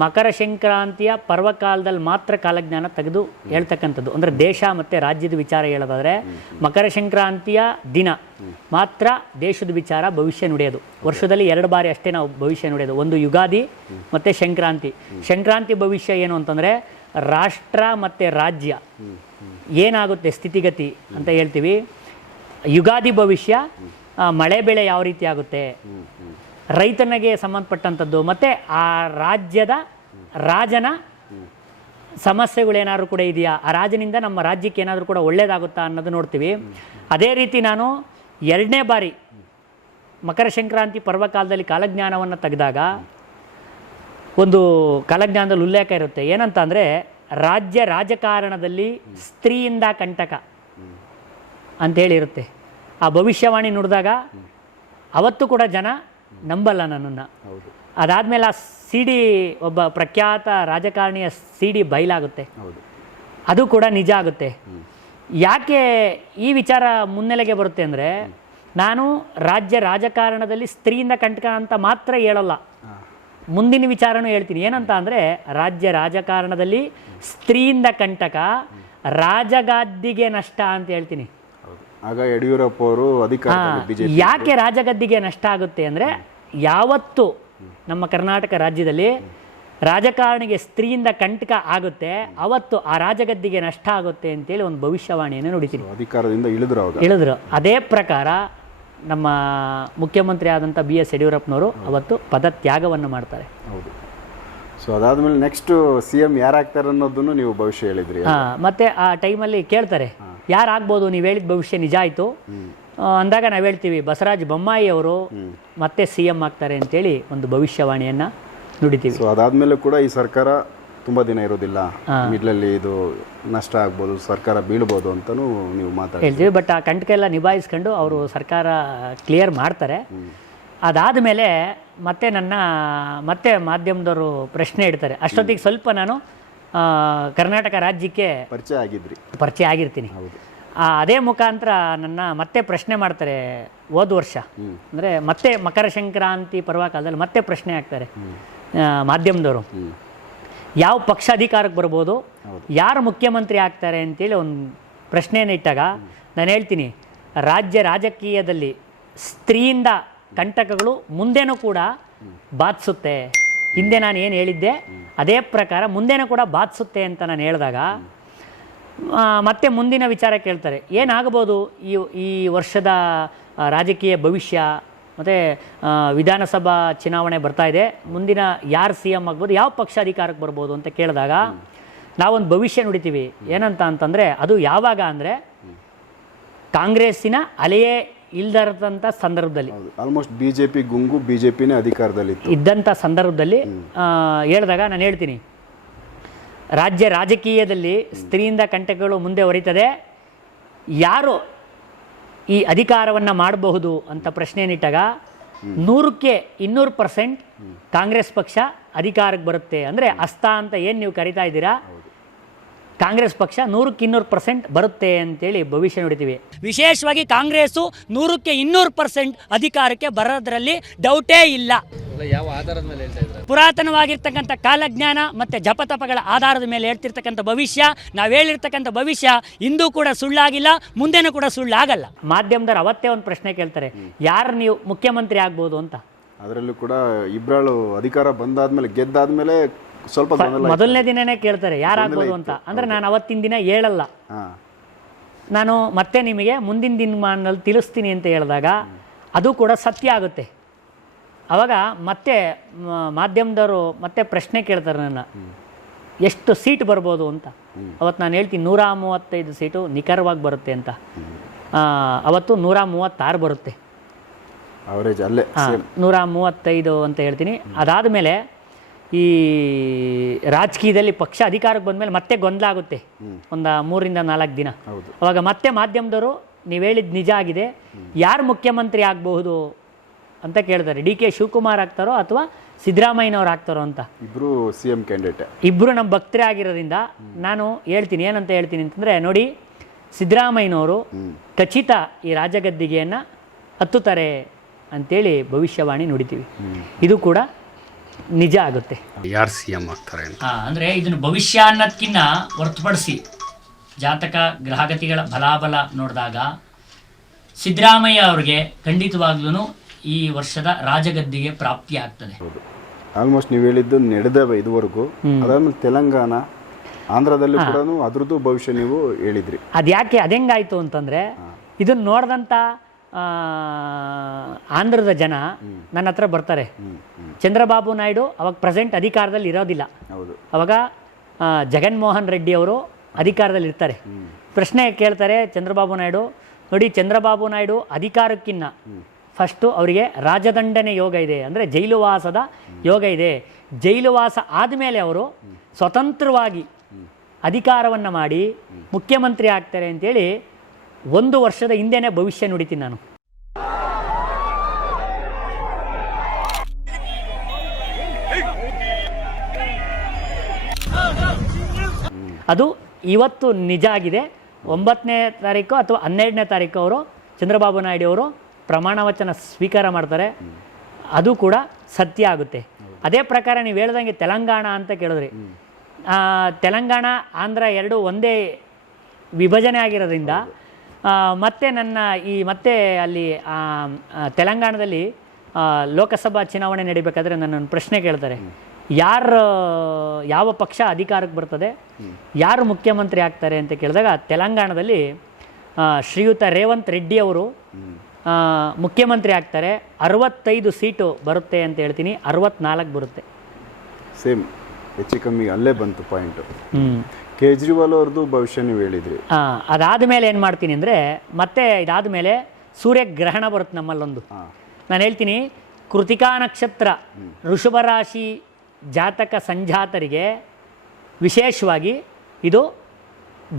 ಮಕರ ಸಂಕ್ರಾಂತಿಯ ಪರ್ವಕಾಲದಲ್ಲಿ ಮಾತ್ರ ಕಾಲಜ್ಞಾನ ತೆಗೆದು ಹೇಳ್ತಕ್ಕಂಥದ್ದು. ಅಂದರೆ ದೇಶ ಮತ್ತು ರಾಜ್ಯದ ವಿಚಾರ ಹೇಳೋದಾದರೆ ಮಕರ ಸಂಕ್ರಾಂತಿಯ ದಿನ ಮಾತ್ರ ದೇಶದ ವಿಚಾರ ಭವಿಷ್ಯ ನುಡಿಯೋದು. ವರ್ಷದಲ್ಲಿ 2 ಬಾರಿ ಅಷ್ಟೇ ನಾವು ಭವಿಷ್ಯ ನುಡಿಯೋದು, ಒಂದು ಯುಗಾದಿ ಮತ್ತು ಸಂಕ್ರಾಂತಿ. ಸಂಕ್ರಾಂತಿ ಭವಿಷ್ಯ ಏನು ಅಂತಂದರೆ ರಾಷ್ಟ್ರ ಮತ್ತು ರಾಜ್ಯ ಏನಾಗುತ್ತೆ ಸ್ಥಿತಿಗತಿ ಅಂತ ಹೇಳ್ತೀವಿ. ಯುಗಾದಿ ಭವಿಷ್ಯ ಮಳೆ ಬೆಳೆ ಯಾವ ರೀತಿ ಆಗುತ್ತೆ, ರೈತನಿಗೆ ಸಂಬಂಧಪಟ್ಟಂಥದ್ದು, ಮತ್ತು ಆ ರಾಜ್ಯದ ರಾಜನ ಸಮಸ್ಯೆಗಳೇನಾದರೂ ಕೂಡ ಇದೆಯಾ, ಆ ರಾಜನಿಂದ ನಮ್ಮ ರಾಜ್ಯಕ್ಕೆ ಏನಾದರೂ ಕೂಡ ಒಳ್ಳೆಯದಾಗುತ್ತಾ ಅನ್ನೋದು ನೋಡ್ತೀವಿ. ಅದೇ ರೀತಿ ನಾನು 2ನೇ ಬಾರಿ ಮಕರ ಸಂಕ್ರಾಂತಿ ಪರ್ವಕಾಲದಲ್ಲಿ ಕಾಲಜ್ಞಾನವನ್ನು ತೆಗೆದಾಗ ಒಂದು ಕಾಲಜ್ಞಾನದಲ್ಲಿ ಉಲ್ಲೇಖ ಇರುತ್ತೆ, ಏನಂತ ಅಂದರೆ ರಾಜಕಾರಣದಲ್ಲಿ ಸ್ತ್ರೀಯಿಂದ ಕಂಟಕ ಅಂತೇಳಿರುತ್ತೆ. ಆ ಭವಿಷ್ಯವಾಣಿ ನುಡಿದಾಗ ಅವತ್ತು ಕೂಡ ಜನ ನಂಬಲ್ಲ ನನ್ನನ್ನು. ಅದಾದಮೇಲೆ ಆ CD ಒಬ್ಬ ಪ್ರಖ್ಯಾತ ರಾಜಕಾರಣಿಯ CD ಬಯಲಾಗುತ್ತೆ, ಅದು ಕೂಡ ನಿಜ ಆಗುತ್ತೆ. ಯಾಕೆ ಈ ವಿಚಾರ ಮುನ್ನೆಲೆಗೆ ಬರುತ್ತೆ ಅಂದರೆ, ನಾನು ರಾಜಕಾರಣದಲ್ಲಿ ಸ್ತ್ರೀಯಿಂದ ಕಂಟಕ ಅಂತ ಮಾತ್ರ ಹೇಳಲ್ಲ, ಮುಂದಿನ ವಿಚಾರನೂ ಹೇಳ್ತೀನಿ. ಏನಂತ ಅಂದರೆ ರಾಜಕಾರಣದಲ್ಲಿ ಸ್ತ್ರೀಯಿಂದ ಕಂಟಕ, ರಾಜಗದ್ದಿಗೆ ನಷ್ಟ ಅಂತ ಹೇಳ್ತೀನಿ. ಆಗ ಯಡಿಯೂರಪ್ಪ ಅವರು ಯಾಕೆ ರಾಜಗದ್ದಿಗೆ ನಷ್ಟ ಆಗುತ್ತೆ ಅಂದರೆ, ಯಾವತ್ತು ನಮ್ಮ ಕರ್ನಾಟಕ ರಾಜ್ಯದಲ್ಲಿ ರಾಜಕಾರಣಿಗೆ ಸ್ತ್ರೀಯಿಂದ ಕಂಟಕ ಆಗುತ್ತೆ ಅವತ್ತು ಆ ರಾಜಗದ್ದಿಗೆ ನಷ್ಟ ಆಗುತ್ತೆ ಅಂತೇಳಿ ಒಂದು ಭವಿಷ್ಯವಾಣಿಯನ್ನು ನುಡಿತೀನಿ. ಅಧಿಕಾರದಿಂದ ಇಳಿದ್ರು. ಅದೇ ಪ್ರಕಾರ ನಮ್ಮ ಮುಖ್ಯಮಂತ್ರಿ ಆದಂಥ BS ಯಡಿಯೂರಪ್ಪನವರು ಅವತ್ತು ಪದತ್ಯಾಗವನ್ನು ಮಾಡ್ತಾರೆ. ಹೌದು. ಸೊ ಅದಾದಮೇಲೆ ನೆಕ್ಸ್ಟು CM ಯಾರಾಗ್ತಾರೆ ಅನ್ನೋದನ್ನು ನೀವು ಭವಿಷ್ಯ ಹೇಳಿದ್ರಿ. ಮತ್ತು ಆ ಟೈಮಲ್ಲಿ ಕೇಳ್ತಾರೆ ಯಾರಾಗ್ಬೋದು, ನೀವು ಹೇಳಿದ ಭವಿಷ್ಯ ನಿಜ ಆಯಿತು ಅಂದಾಗ ನಾವು ಹೇಳ್ತೀವಿ ಬಸವರಾಜ ಬೊಮ್ಮಾಯಿ ಅವರು ಮತ್ತೆ CM ಆಗ್ತಾರೆ ಅಂತೇಳಿ ಒಂದು ಭವಿಷ್ಯವಾಣಿಯನ್ನು ನುಡಿತೀವಿ. ಸೊ ಅದಾದಮೇಲೆ ಕೂಡ ಈ ಸರ್ಕಾರ ತುಂಬ ದಿನ ಇರೋದಿಲ್ಲ, ಮಿಡ್ಲಲ್ಲಿ ಇದು ನಷ್ಟ ಆಗ್ಬೋದು, ಸರ್ಕಾರ ಬೀಳ್ಬೋದು ಅಂತಲೂ ನೀವು ಹೇಳ್ತೀವಿ. ಬಟ್ ಆ ಕಂಟಕ ಎಲ್ಲ ನಿಭಾಯಿಸ್ಕೊಂಡು ಅವರು ಸರ್ಕಾರ ಕ್ಲಿಯರ್ ಮಾಡ್ತಾರೆ. ಅದಾದಮೇಲೆ ಮತ್ತೆ ಮಾಧ್ಯಮದವರು ಪ್ರಶ್ನೆ ಇಡ್ತಾರೆ. ಅಷ್ಟೊತ್ತಿಗೆ ಸ್ವಲ್ಪ ನಾನು ಕರ್ನಾಟಕ ರಾಜ್ಯಕ್ಕೆ ಪರಿಚಯ ಆಗಿರ್ತೀನಿ. ಅದೇ ಮುಖಾಂತರ ನನ್ನ ಮತ್ತೆ ಪ್ರಶ್ನೆ ಮಾಡ್ತಾರೆ. ಹೋದ ವರ್ಷ ಅಂದರೆ ಮತ್ತೆ ಮಕರ ಸಂಕ್ರಾಂತಿ ಪರ್ವಕಾಲದಲ್ಲಿ ಮತ್ತೆ ಪ್ರಶ್ನೆ ಹಾಕ್ತಾರೆ ಮಾಧ್ಯಮದವರು, ಯಾವ ಪಕ್ಷ ಅಧಿಕಾರಕ್ಕೆ ಬರ್ಬೋದು, ಯಾರು ಮುಖ್ಯಮಂತ್ರಿ ಆಗ್ತಾರೆ ಅಂತೇಳಿ ಒಂದು ಪ್ರಶ್ನೆಯನ್ನು ಇಟ್ಟಾಗ ನಾನು ಹೇಳ್ತೀನಿ, ರಾಜಕೀಯದಲ್ಲಿ ಸ್ತ್ರೀಯಿಂದ ಕಂಟಕಗಳು ಮುಂದೆನೂ ಕೂಡ ಬಾಧಿಸುತ್ತೆ. ಹಿಂದೆ ನಾನು ಏನು ಹೇಳಿದ್ದೆ ಅದೇ ಪ್ರಕಾರ ಮುಂದೆನೂ ಕೂಡ ಬಾಧಿಸುತ್ತೆ ಅಂತ ನಾನು ಹೇಳಿದಾಗ ಮತ್ತೆ ಮುಂದಿನ ವಿಚಾರ ಕೇಳ್ತಾರೆ, ಏನಾಗಬಹುದು ಈ ವರ್ಷದ ರಾಜಕೀಯ ಭವಿಷ್ಯ, ಮತ್ತು ವಿಧಾನಸಭಾ ಚುನಾವಣೆ ಬರ್ತಾ ಇದೆ, ಮುಂದಿನ ಯಾರು CM ಆಗ್ಬೋದು, ಯಾವ ಪಕ್ಷ ಅಧಿಕಾರಕ್ಕೆ ಬರ್ಬೋದು ಅಂತ ಕೇಳಿದಾಗ ನಾವೊಂದು ಭವಿಷ್ಯ ನುಡಿತೀವಿ. ಏನಂತ ಅಂತಂದರೆ ಅದು ಯಾವಾಗ ಅಂದರೆ ಕಾಂಗ್ರೆಸ್ಸಿನ ಅಲೆಯೇ ಇಲ್ದಿರತಂಥ ಸಂದರ್ಭದಲ್ಲಿ ಆಲ್ಮೋಸ್ಟ್ BJP ಗುಂಗು BJPನೇ ಅಧಿಕಾರದಲ್ಲಿತ್ತು ಇದ್ದಂಥ ಸಂದರ್ಭದಲ್ಲಿ ಹೇಳಿದಾಗ ನಾನು ಹೇಳ್ತೀನಿ, ರಾಜ್ಯ ರಾಜಕೀಯದಲ್ಲಿ ಸ್ತ್ರೀಯಿಂದ ಕಂಟಕಗಳು ಮುಂದೆ ಹೊರೀತದೆ, ಯಾರು ಈ ಅಧಿಕಾರವನ್ನು ಮಾಡಬಹುದು ಅಂತ ಪ್ರಶ್ನೆಯನ್ನಿಟ್ಟಾಗ 100ಕ್ಕೆ 200% ಕಾಂಗ್ರೆಸ್ ಪಕ್ಷ ಅಧಿಕಾರಕ್ಕೆ ಬರುತ್ತೆ. ಅಂದರೆ ಅಸ್ತ ಅಂತ ಏನು ನೀವು ಕರಿತಾ ಇದ್ದೀರಾ, ಕಾಂಗ್ರೆಸ್ ಪಕ್ಷ 100ಕ್ಕೆ 200% ಬರುತ್ತೆ ಅಂತೇಳಿ ಭವಿಷ್ಯ ನುಡಿತೀವಿ. ವಿಶೇಷವಾಗಿ ಕಾಂಗ್ರೆಸ್ಸು 100ಕ್ಕೆ 200% ಅಧಿಕಾರಕ್ಕೆ ಬರೋದ್ರಲ್ಲಿ ಡೌಟೇ ಇಲ್ಲ. ಯಾವ ಆಧಾರದ ಮೇಲೆ ಹೇಳ್ತಾ ಇದ್ದಾರೆ? ಪುರಾತನವಾಗಿರ್ತಕ್ಕಂಥ ಕಾಲಜ್ಞಾನ ಮತ್ತು ಜಪತಪಗಳ ಆಧಾರದ ಮೇಲೆ ಹೇಳ್ತಿರ್ತಕ್ಕಂಥ ಭವಿಷ್ಯ, ನಾವು ಹೇಳಿರ್ತಕ್ಕಂಥ ಭವಿಷ್ಯ ಇಂದೂ ಕೂಡ ಸುಳ್ಳಾಗಿಲ್ಲ, ಮುಂದೆನೂ ಕೂಡ ಸುಳ್ಳಾಗಲ್ಲ. ಮಾಧ್ಯಮದವ್ರು ಅವತ್ತೇ ಒಂದು ಪ್ರಶ್ನೆ ಕೇಳ್ತಾರೆ, ಯಾರು ನೀವು ಮುಖ್ಯಮಂತ್ರಿ ಆಗ್ಬೋದು ಅಂತ. ಅದರಲ್ಲೂ ಕೂಡ ಇಬ್ರಾಳು ಅಧಿಕಾರ ಬಂದಾದ್ಮೇಲೆ ಗೆದ್ದಾದ್ಮೇಲೆ ಸ್ವಲ್ಪ ಮೊದಲನೇ ದಿನನೇ ಕೇಳ್ತಾರೆ ಯಾರಾಗ್ಬೋದು ಅಂತ. ಅಂದರೆ ನಾನು ಅವತ್ತಿನ ದಿನ ಹೇಳಲ್ಲ, ನಾನು ಮತ್ತೆ ನಿಮಗೆ ಮುಂದಿನ ದಿನಮಾನದಲ್ಲಿ ತಿಳಿಸ್ತೀನಿ ಅಂತ ಹೇಳಿದಾಗ ಅದು ಕೂಡ ಸತ್ಯ ಆಗುತ್ತೆ. ಆವಾಗ ಮತ್ತೆ ಮಾಧ್ಯಮದವರು ಮತ್ತೆ ಪ್ರಶ್ನೆ ಕೇಳ್ತಾರೆ ನನ್ನ, ಎಷ್ಟು ಸೀಟ್ ಬರ್ಬೋದು ಅಂತ. ಅವತ್ತು ನಾನು ಹೇಳ್ತೀನಿ 135 ಸೀಟು ನಿಖರವಾಗಿ ಬರುತ್ತೆ ಅಂತ. ಅವತ್ತು 136 ಬರುತ್ತೆ, ಅವರೇಜ್ ಅಲ್ಲೇ 135 ಅಂತ ಹೇಳ್ತೀನಿ. ಅದಾದಮೇಲೆ ಈ ರಾಜಕೀಯದಲ್ಲಿ ಪಕ್ಷ ಅಧಿಕಾರಕ್ಕೆ ಬಂದಮೇಲೆ ಮತ್ತೆ ಗೊಂದಲ ಆಗುತ್ತೆ ಒಂದು 3-4 ದಿನ. ಅವಾಗ ಮತ್ತೆ ಮಾಧ್ಯಮದವರು ನೀವು ಹೇಳಿದ ನಿಜ ಆಗಿದೆ, ಯಾರು ಮುಖ್ಯಮಂತ್ರಿ ಆಗಬಹುದು ಅಂತ ಕೇಳ್ತಾರೆ. DK ಶಿವಕುಮಾರ್ ಆಗ್ತಾರೋ ಅಥವಾ ಸಿದ್ದರಾಮಯ್ಯನವ್ರು ಆಗ್ತಾರೋ ಅಂತ. ಇಬ್ಬರು CM ಕ್ಯಾಂಡಿಡೇಟ್, ಇಬ್ಬರು ನಮ್ಮ ಭಕ್ತರೇ ಆಗಿರೋದ್ರಿಂದ ನಾನು ಹೇಳ್ತೀನಿ, ಏನಂತ ಹೇಳ್ತೀನಿ ಅಂತಂದರೆ, ನೋಡಿ ಸಿದ್ದರಾಮಯ್ಯನವರು ಖಚಿತ ಈ ರಾಜಗದ್ದಿಗೆಯನ್ನು ಹತ್ತುತ್ತಾರೆ ಅಂತೇಳಿ ಭವಿಷ್ಯವಾಣಿ ನುಡಿತೀವಿ. ಇದು ಕೂಡ ನಿಜ ಆಗುತ್ತೆ. ಯಾರು CM ಆಗ್ತಾರೆ ಅಂದರೆ ಇದನ್ನು ಭವಿಷ್ಯ ಅನ್ನೋದಕ್ಕಿಂತ ಹೊರತುಪಡಿಸಿ ಜಾತಕ ಗ್ರಹಗತಿಗಳ ಬಲಾಬಲ ನೋಡಿದಾಗ ಸಿದ್ದರಾಮಯ್ಯ ಅವ್ರಿಗೆ ಖಂಡಿತವಾಗ್ಲೂ ಈ ವರ್ಷದ ರಾಜಗದ್ದಿಗೆ ಪ್ರಾಪ್ತಿ ಆಗ್ತದೆ. ಆಲ್ಮೋಸ್ಟ್ ನೀವು ಹೇಳಿದ್ದು ನಡೆದವೆ ಇದುವರೆಗೂ. ಅದಾದ್ಮೇಲೆ ತೆಲಂಗಾಣ, ಆಂಧ್ರದಲ್ಲಿ ಕೂಡ ಅದ್ರದ್ದು ಭವಿಷ್ಯ ನೀವು ಹೇಳಿದ್ರಿ. ಅದ್ಯಾಕೆ ಅದೆಂಗಾಯ್ತು ಅಂತಂದರೆ, ಇದನ್ನು ನೋಡಿದಂಥ ಆಂಧ್ರದ ಜನ ನನ್ನ ಹತ್ರ ಬರ್ತಾರೆ. ಚಂದ್ರಬಾಬು ನಾಯ್ಡು ಅವಾಗ ಪ್ರೆಸೆಂಟ್ ಅಧಿಕಾರದಲ್ಲಿ ಇರೋದಿಲ್ಲ, ಅವಾಗ ಜಗನ್ಮೋಹನ್ ರೆಡ್ಡಿ ಅವರು ಅಧಿಕಾರದಲ್ಲಿ ಇರ್ತಾರೆ. ಪ್ರಶ್ನೆ ಕೇಳ್ತಾರೆ ಚಂದ್ರಬಾಬು ನಾಯ್ಡು, ನೋಡಿ ಚಂದ್ರಬಾಬು ನಾಯ್ಡು ಅಧಿಕಾರಕ್ಕಿನ್ನ ಫಸ್ಟು ಅವರಿಗೆ ರಾಜದಂಡನೆ ಯೋಗ ಇದೆ, ಅಂದರೆ ಜೈಲುವಾಸದ ಯೋಗ ಇದೆ. ಜೈಲುವಾಸ ಆದಮೇಲೆ ಅವರು ಸ್ವತಂತ್ರವಾಗಿ ಅಧಿಕಾರವನ್ನು ಮಾಡಿ ಮುಖ್ಯಮಂತ್ರಿ ಆಗ್ತಾರೆ ಅಂತೇಳಿ 1 ವರ್ಷದ ಹಿಂದೆನೇ ಭವಿಷ್ಯ ನುಡಿತೀನಿ ನಾನು. ಅದು ಇವತ್ತು ನಿಜ ಆಗಿದೆ. 9ನೇ ತಾರೀಕು ಅಥವಾ 12ನೇ ತಾರೀಕು ಅವರು ಚಂದ್ರಬಾಬು ನಾಯ್ಡು ಅವರು ಪ್ರಮಾಣ ವಚನ ಸ್ವೀಕಾರ ಮಾಡ್ತಾರೆ. ಅದು ಕೂಡ ಸತ್ಯ ಆಗುತ್ತೆ. ಅದೇ ಪ್ರಕಾರ ನೀವು ಹೇಳ್ದಂಗೆ ತೆಲಂಗಾಣ ಅಂತ ಕೇಳಿದ್ರಿ, ತೆಲಂಗಾಣ ಆಂಧ್ರ ಎರಡು ಒಂದೇ ವಿಭಜನೆ ಆಗಿರೋದ್ರಿಂದ ಮತ್ತೆ ನನ್ನ ಮತ್ತೆ ಅಲ್ಲಿ ತೆಲಂಗಾಣದಲ್ಲಿ ಲೋಕಸಭಾ ಚುನಾವಣೆ ನಡಿಬೇಕಾದ್ರೆ ನನ್ನನ್ನು ಪ್ರಶ್ನೆ ಕೇಳ್ತಾರೆ, ಯಾವ ಪಕ್ಷ ಅಧಿಕಾರಕ್ಕೆ ಬರ್ತದೆ, ಯಾರು ಮುಖ್ಯಮಂತ್ರಿ ಆಗ್ತಾರೆ ಅಂತ ಕೇಳಿದಾಗ ತೆಲಂಗಾಣದಲ್ಲಿ ಶ್ರೀಯುತ ರೇವಂತ್ ರೆಡ್ಡಿ ಅವರು ಮುಖ್ಯಮಂತ್ರಿ ಆಗ್ತಾರೆ. 65 ಸೀಟು ಬರುತ್ತೆ ಅಂತ ಹೇಳ್ತೀನಿ, 64 ಬರುತ್ತೆ. ಸೇಮ್ ಹೆಚ್ಚು ಕಮ್ಮಿ ಅಲ್ಲೇ ಬಂತು ಪಾಯಿಂಟ್. ಕೇಜ್ರಿವಾಲ್ ಅವ್ರದ್ದು ಭವಿಷ್ಯ ನೀವು ಹೇಳಿದ್ರಿ. ಅದಾದಮೇಲೆ ಏನು ಮಾಡ್ತೀನಿ ಅಂದರೆ, ಮತ್ತೆ ಇದಾದಮೇಲೆ ಸೂರ್ಯಗ್ರಹಣ ಬರುತ್ತೆ ನಮ್ಮಲ್ಲೊಂದು. ನಾನು ಹೇಳ್ತೀನಿ, ಕೃತಿಕಾ ನಕ್ಷತ್ರ ಋಷಭ ರಾಶಿ ಜಾತಕ ಸಂಜಾತರಿಗೆ ವಿಶೇಷವಾಗಿ ಇದು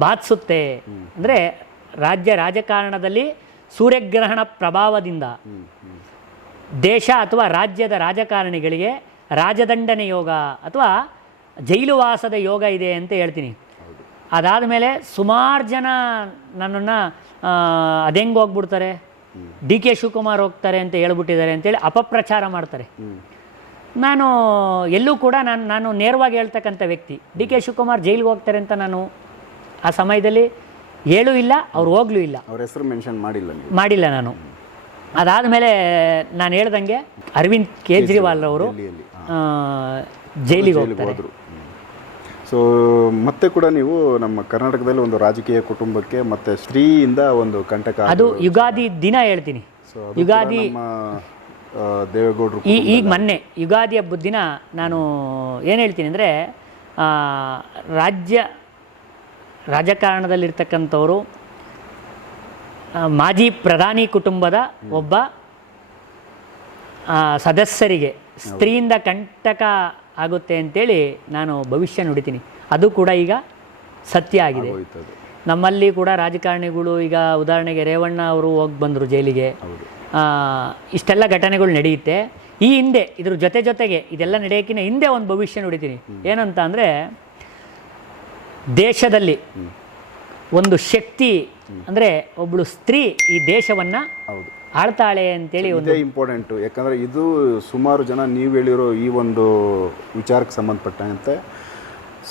ಬಾಧಿಸುತ್ತೆ. ಅಂದರೆ ರಾಜ್ಯ ರಾಜಕಾರಣದಲ್ಲಿ ಸೂರ್ಯಗ್ರಹಣ ಪ್ರಭಾವದಿಂದ ದೇಶ ಅಥವಾ ರಾಜ್ಯದ ರಾಜಕಾರಣಿಗಳಿಗೆ ರಾಜದಂಡನೆ ಯೋಗ ಅಥವಾ ಜೈಲುವಾಸದ ಯೋಗ ಇದೆ ಅಂತ ಹೇಳ್ತೀನಿ. ಅದಾದಮೇಲೆ ಸುಮಾರು ಜನ ನನ್ನನ್ನು ಅದೆಂಗೆ ಹೋಗ್ಬಿಡ್ತಾರೆ, DK ಶಿವಕುಮಾರ್ ಹೋಗ್ತಾರೆ ಅಂತ ಹೇಳ್ಬಿಟ್ಟಿದ್ದಾರೆ ಅಂತೇಳಿ ಅಪಪ್ರಚಾರ ಮಾಡ್ತಾರೆ. ನಾನು ಎಲ್ಲೂ ಕೂಡ ನಾನು ನೇರವಾಗಿ ಹೇಳ್ತಕ್ಕಂಥ ವ್ಯಕ್ತಿ. DK ಶಿವಕುಮಾರ್ ಜೈಲಿಗೆ ಹೋಗ್ತಾರೆ ಅಂತ ನಾನು ಆ ಸಮಯದಲ್ಲಿ ಹೇಳೂ ಇಲ್ಲ, ಅವ್ರು ಹೋಗ್ಲೂ ಇಲ್ಲ, ಅವ್ರ ಹೆಸರು ಮೆನ್ಷನ್ ಮಾಡಿಲ್ಲ ನಾನು. ಅದಾದಮೇಲೆ ನಾನು ಹೇಳ್ದಂಗೆ ಅರವಿಂದ್ ಕೇಜ್ರಿವಾಲ್ ಅವರು ಜೈಲಿಗೆ ಹೋಗ್ತಾರೆ. ಸೊ ಮತ್ತೆ ಕೂಡ ನೀವು ನಮ್ಮ ಕರ್ನಾಟಕದಲ್ಲಿ ಒಂದು ರಾಜಕೀಯ ಕುಟುಂಬಕ್ಕೆ ಮತ್ತೆ ಸ್ತ್ರೀಯಿಂದ ಒಂದು ಕಂಟಕ, ಅದು ಯುಗಾದಿ ದಿನ ಹೇಳ್ತೀನಿ. ಯುಗಾದಿ ದೇವೇಗೌಡರು ಈಗ ಮೊನ್ನೆ ಯುಗಾದಿ ಹಬ್ಬದ ದಿನ ನಾನು ಏನು ಹೇಳ್ತೀನಿ ಅಂದರೆ, ರಾಜಕಾರಣದಲ್ಲಿರ್ತಕ್ಕಂಥವರು ಮಾಜಿ ಪ್ರಧಾನಿ ಕುಟುಂಬದ ಒಬ್ಬ ಸದಸ್ಯರಿಗೆ ಸ್ತ್ರೀಯಿಂದ ಕಂಟಕ ಆಗುತ್ತೆ ಅಂತೇಳಿ ನಾನು ಭವಿಷ್ಯ ನುಡಿತೀನಿ. ಅದು ಕೂಡ ಈಗ ಸತ್ಯ ಆಗಿದೆ. ಹೋಯ್ತದು. ನಮ್ಮಲ್ಲಿ ಕೂಡ ರಾಜಕಾರಣಿಗಳು ಈಗ ಉದಾಹರಣೆಗೆ ರೇವಣ್ಣ ಅವರು ಹೋಗಿ ಬಂದರು ಜೈಲಿಗೆ. ಇಷ್ಟೆಲ್ಲ ಘಟನೆಗಳು ನಡೆಯುತ್ತೆ. ಈ ಹಿಂದೆ ಇದ್ರ ಜೊತೆಗೆ ಇದೆಲ್ಲ ನಡೆಯೋಕ್ಕಿಂತ ಹಿಂದೆ ಒಂದು ಭವಿಷ್ಯ ನುಡಿತೀನಿ. ಏನಂತ ಅಂದರೆ, ದೇಶದಲ್ಲಿ ಒಂದು ಶಕ್ತಿ ಅಂದರೆ ಒಬ್ಬಳು ಸ್ತ್ರೀ ಈ ದೇಶವನ್ನು ಹೌದು ಆಳ್ತಾಳೆ ಅಂತೇಳಿ ಒಂದು ಇದೇ ಇಂಪಾರ್ಟೆಂಟು. ಯಾಕಂದರೆ ಇದು ಸುಮಾರು ಜನ ನೀವು ಹೇಳಿರೋ ಈ ಒಂದು ವಿಚಾರಕ್ಕೆ ಸಂಬಂಧಪಟ್ಟಂತೆ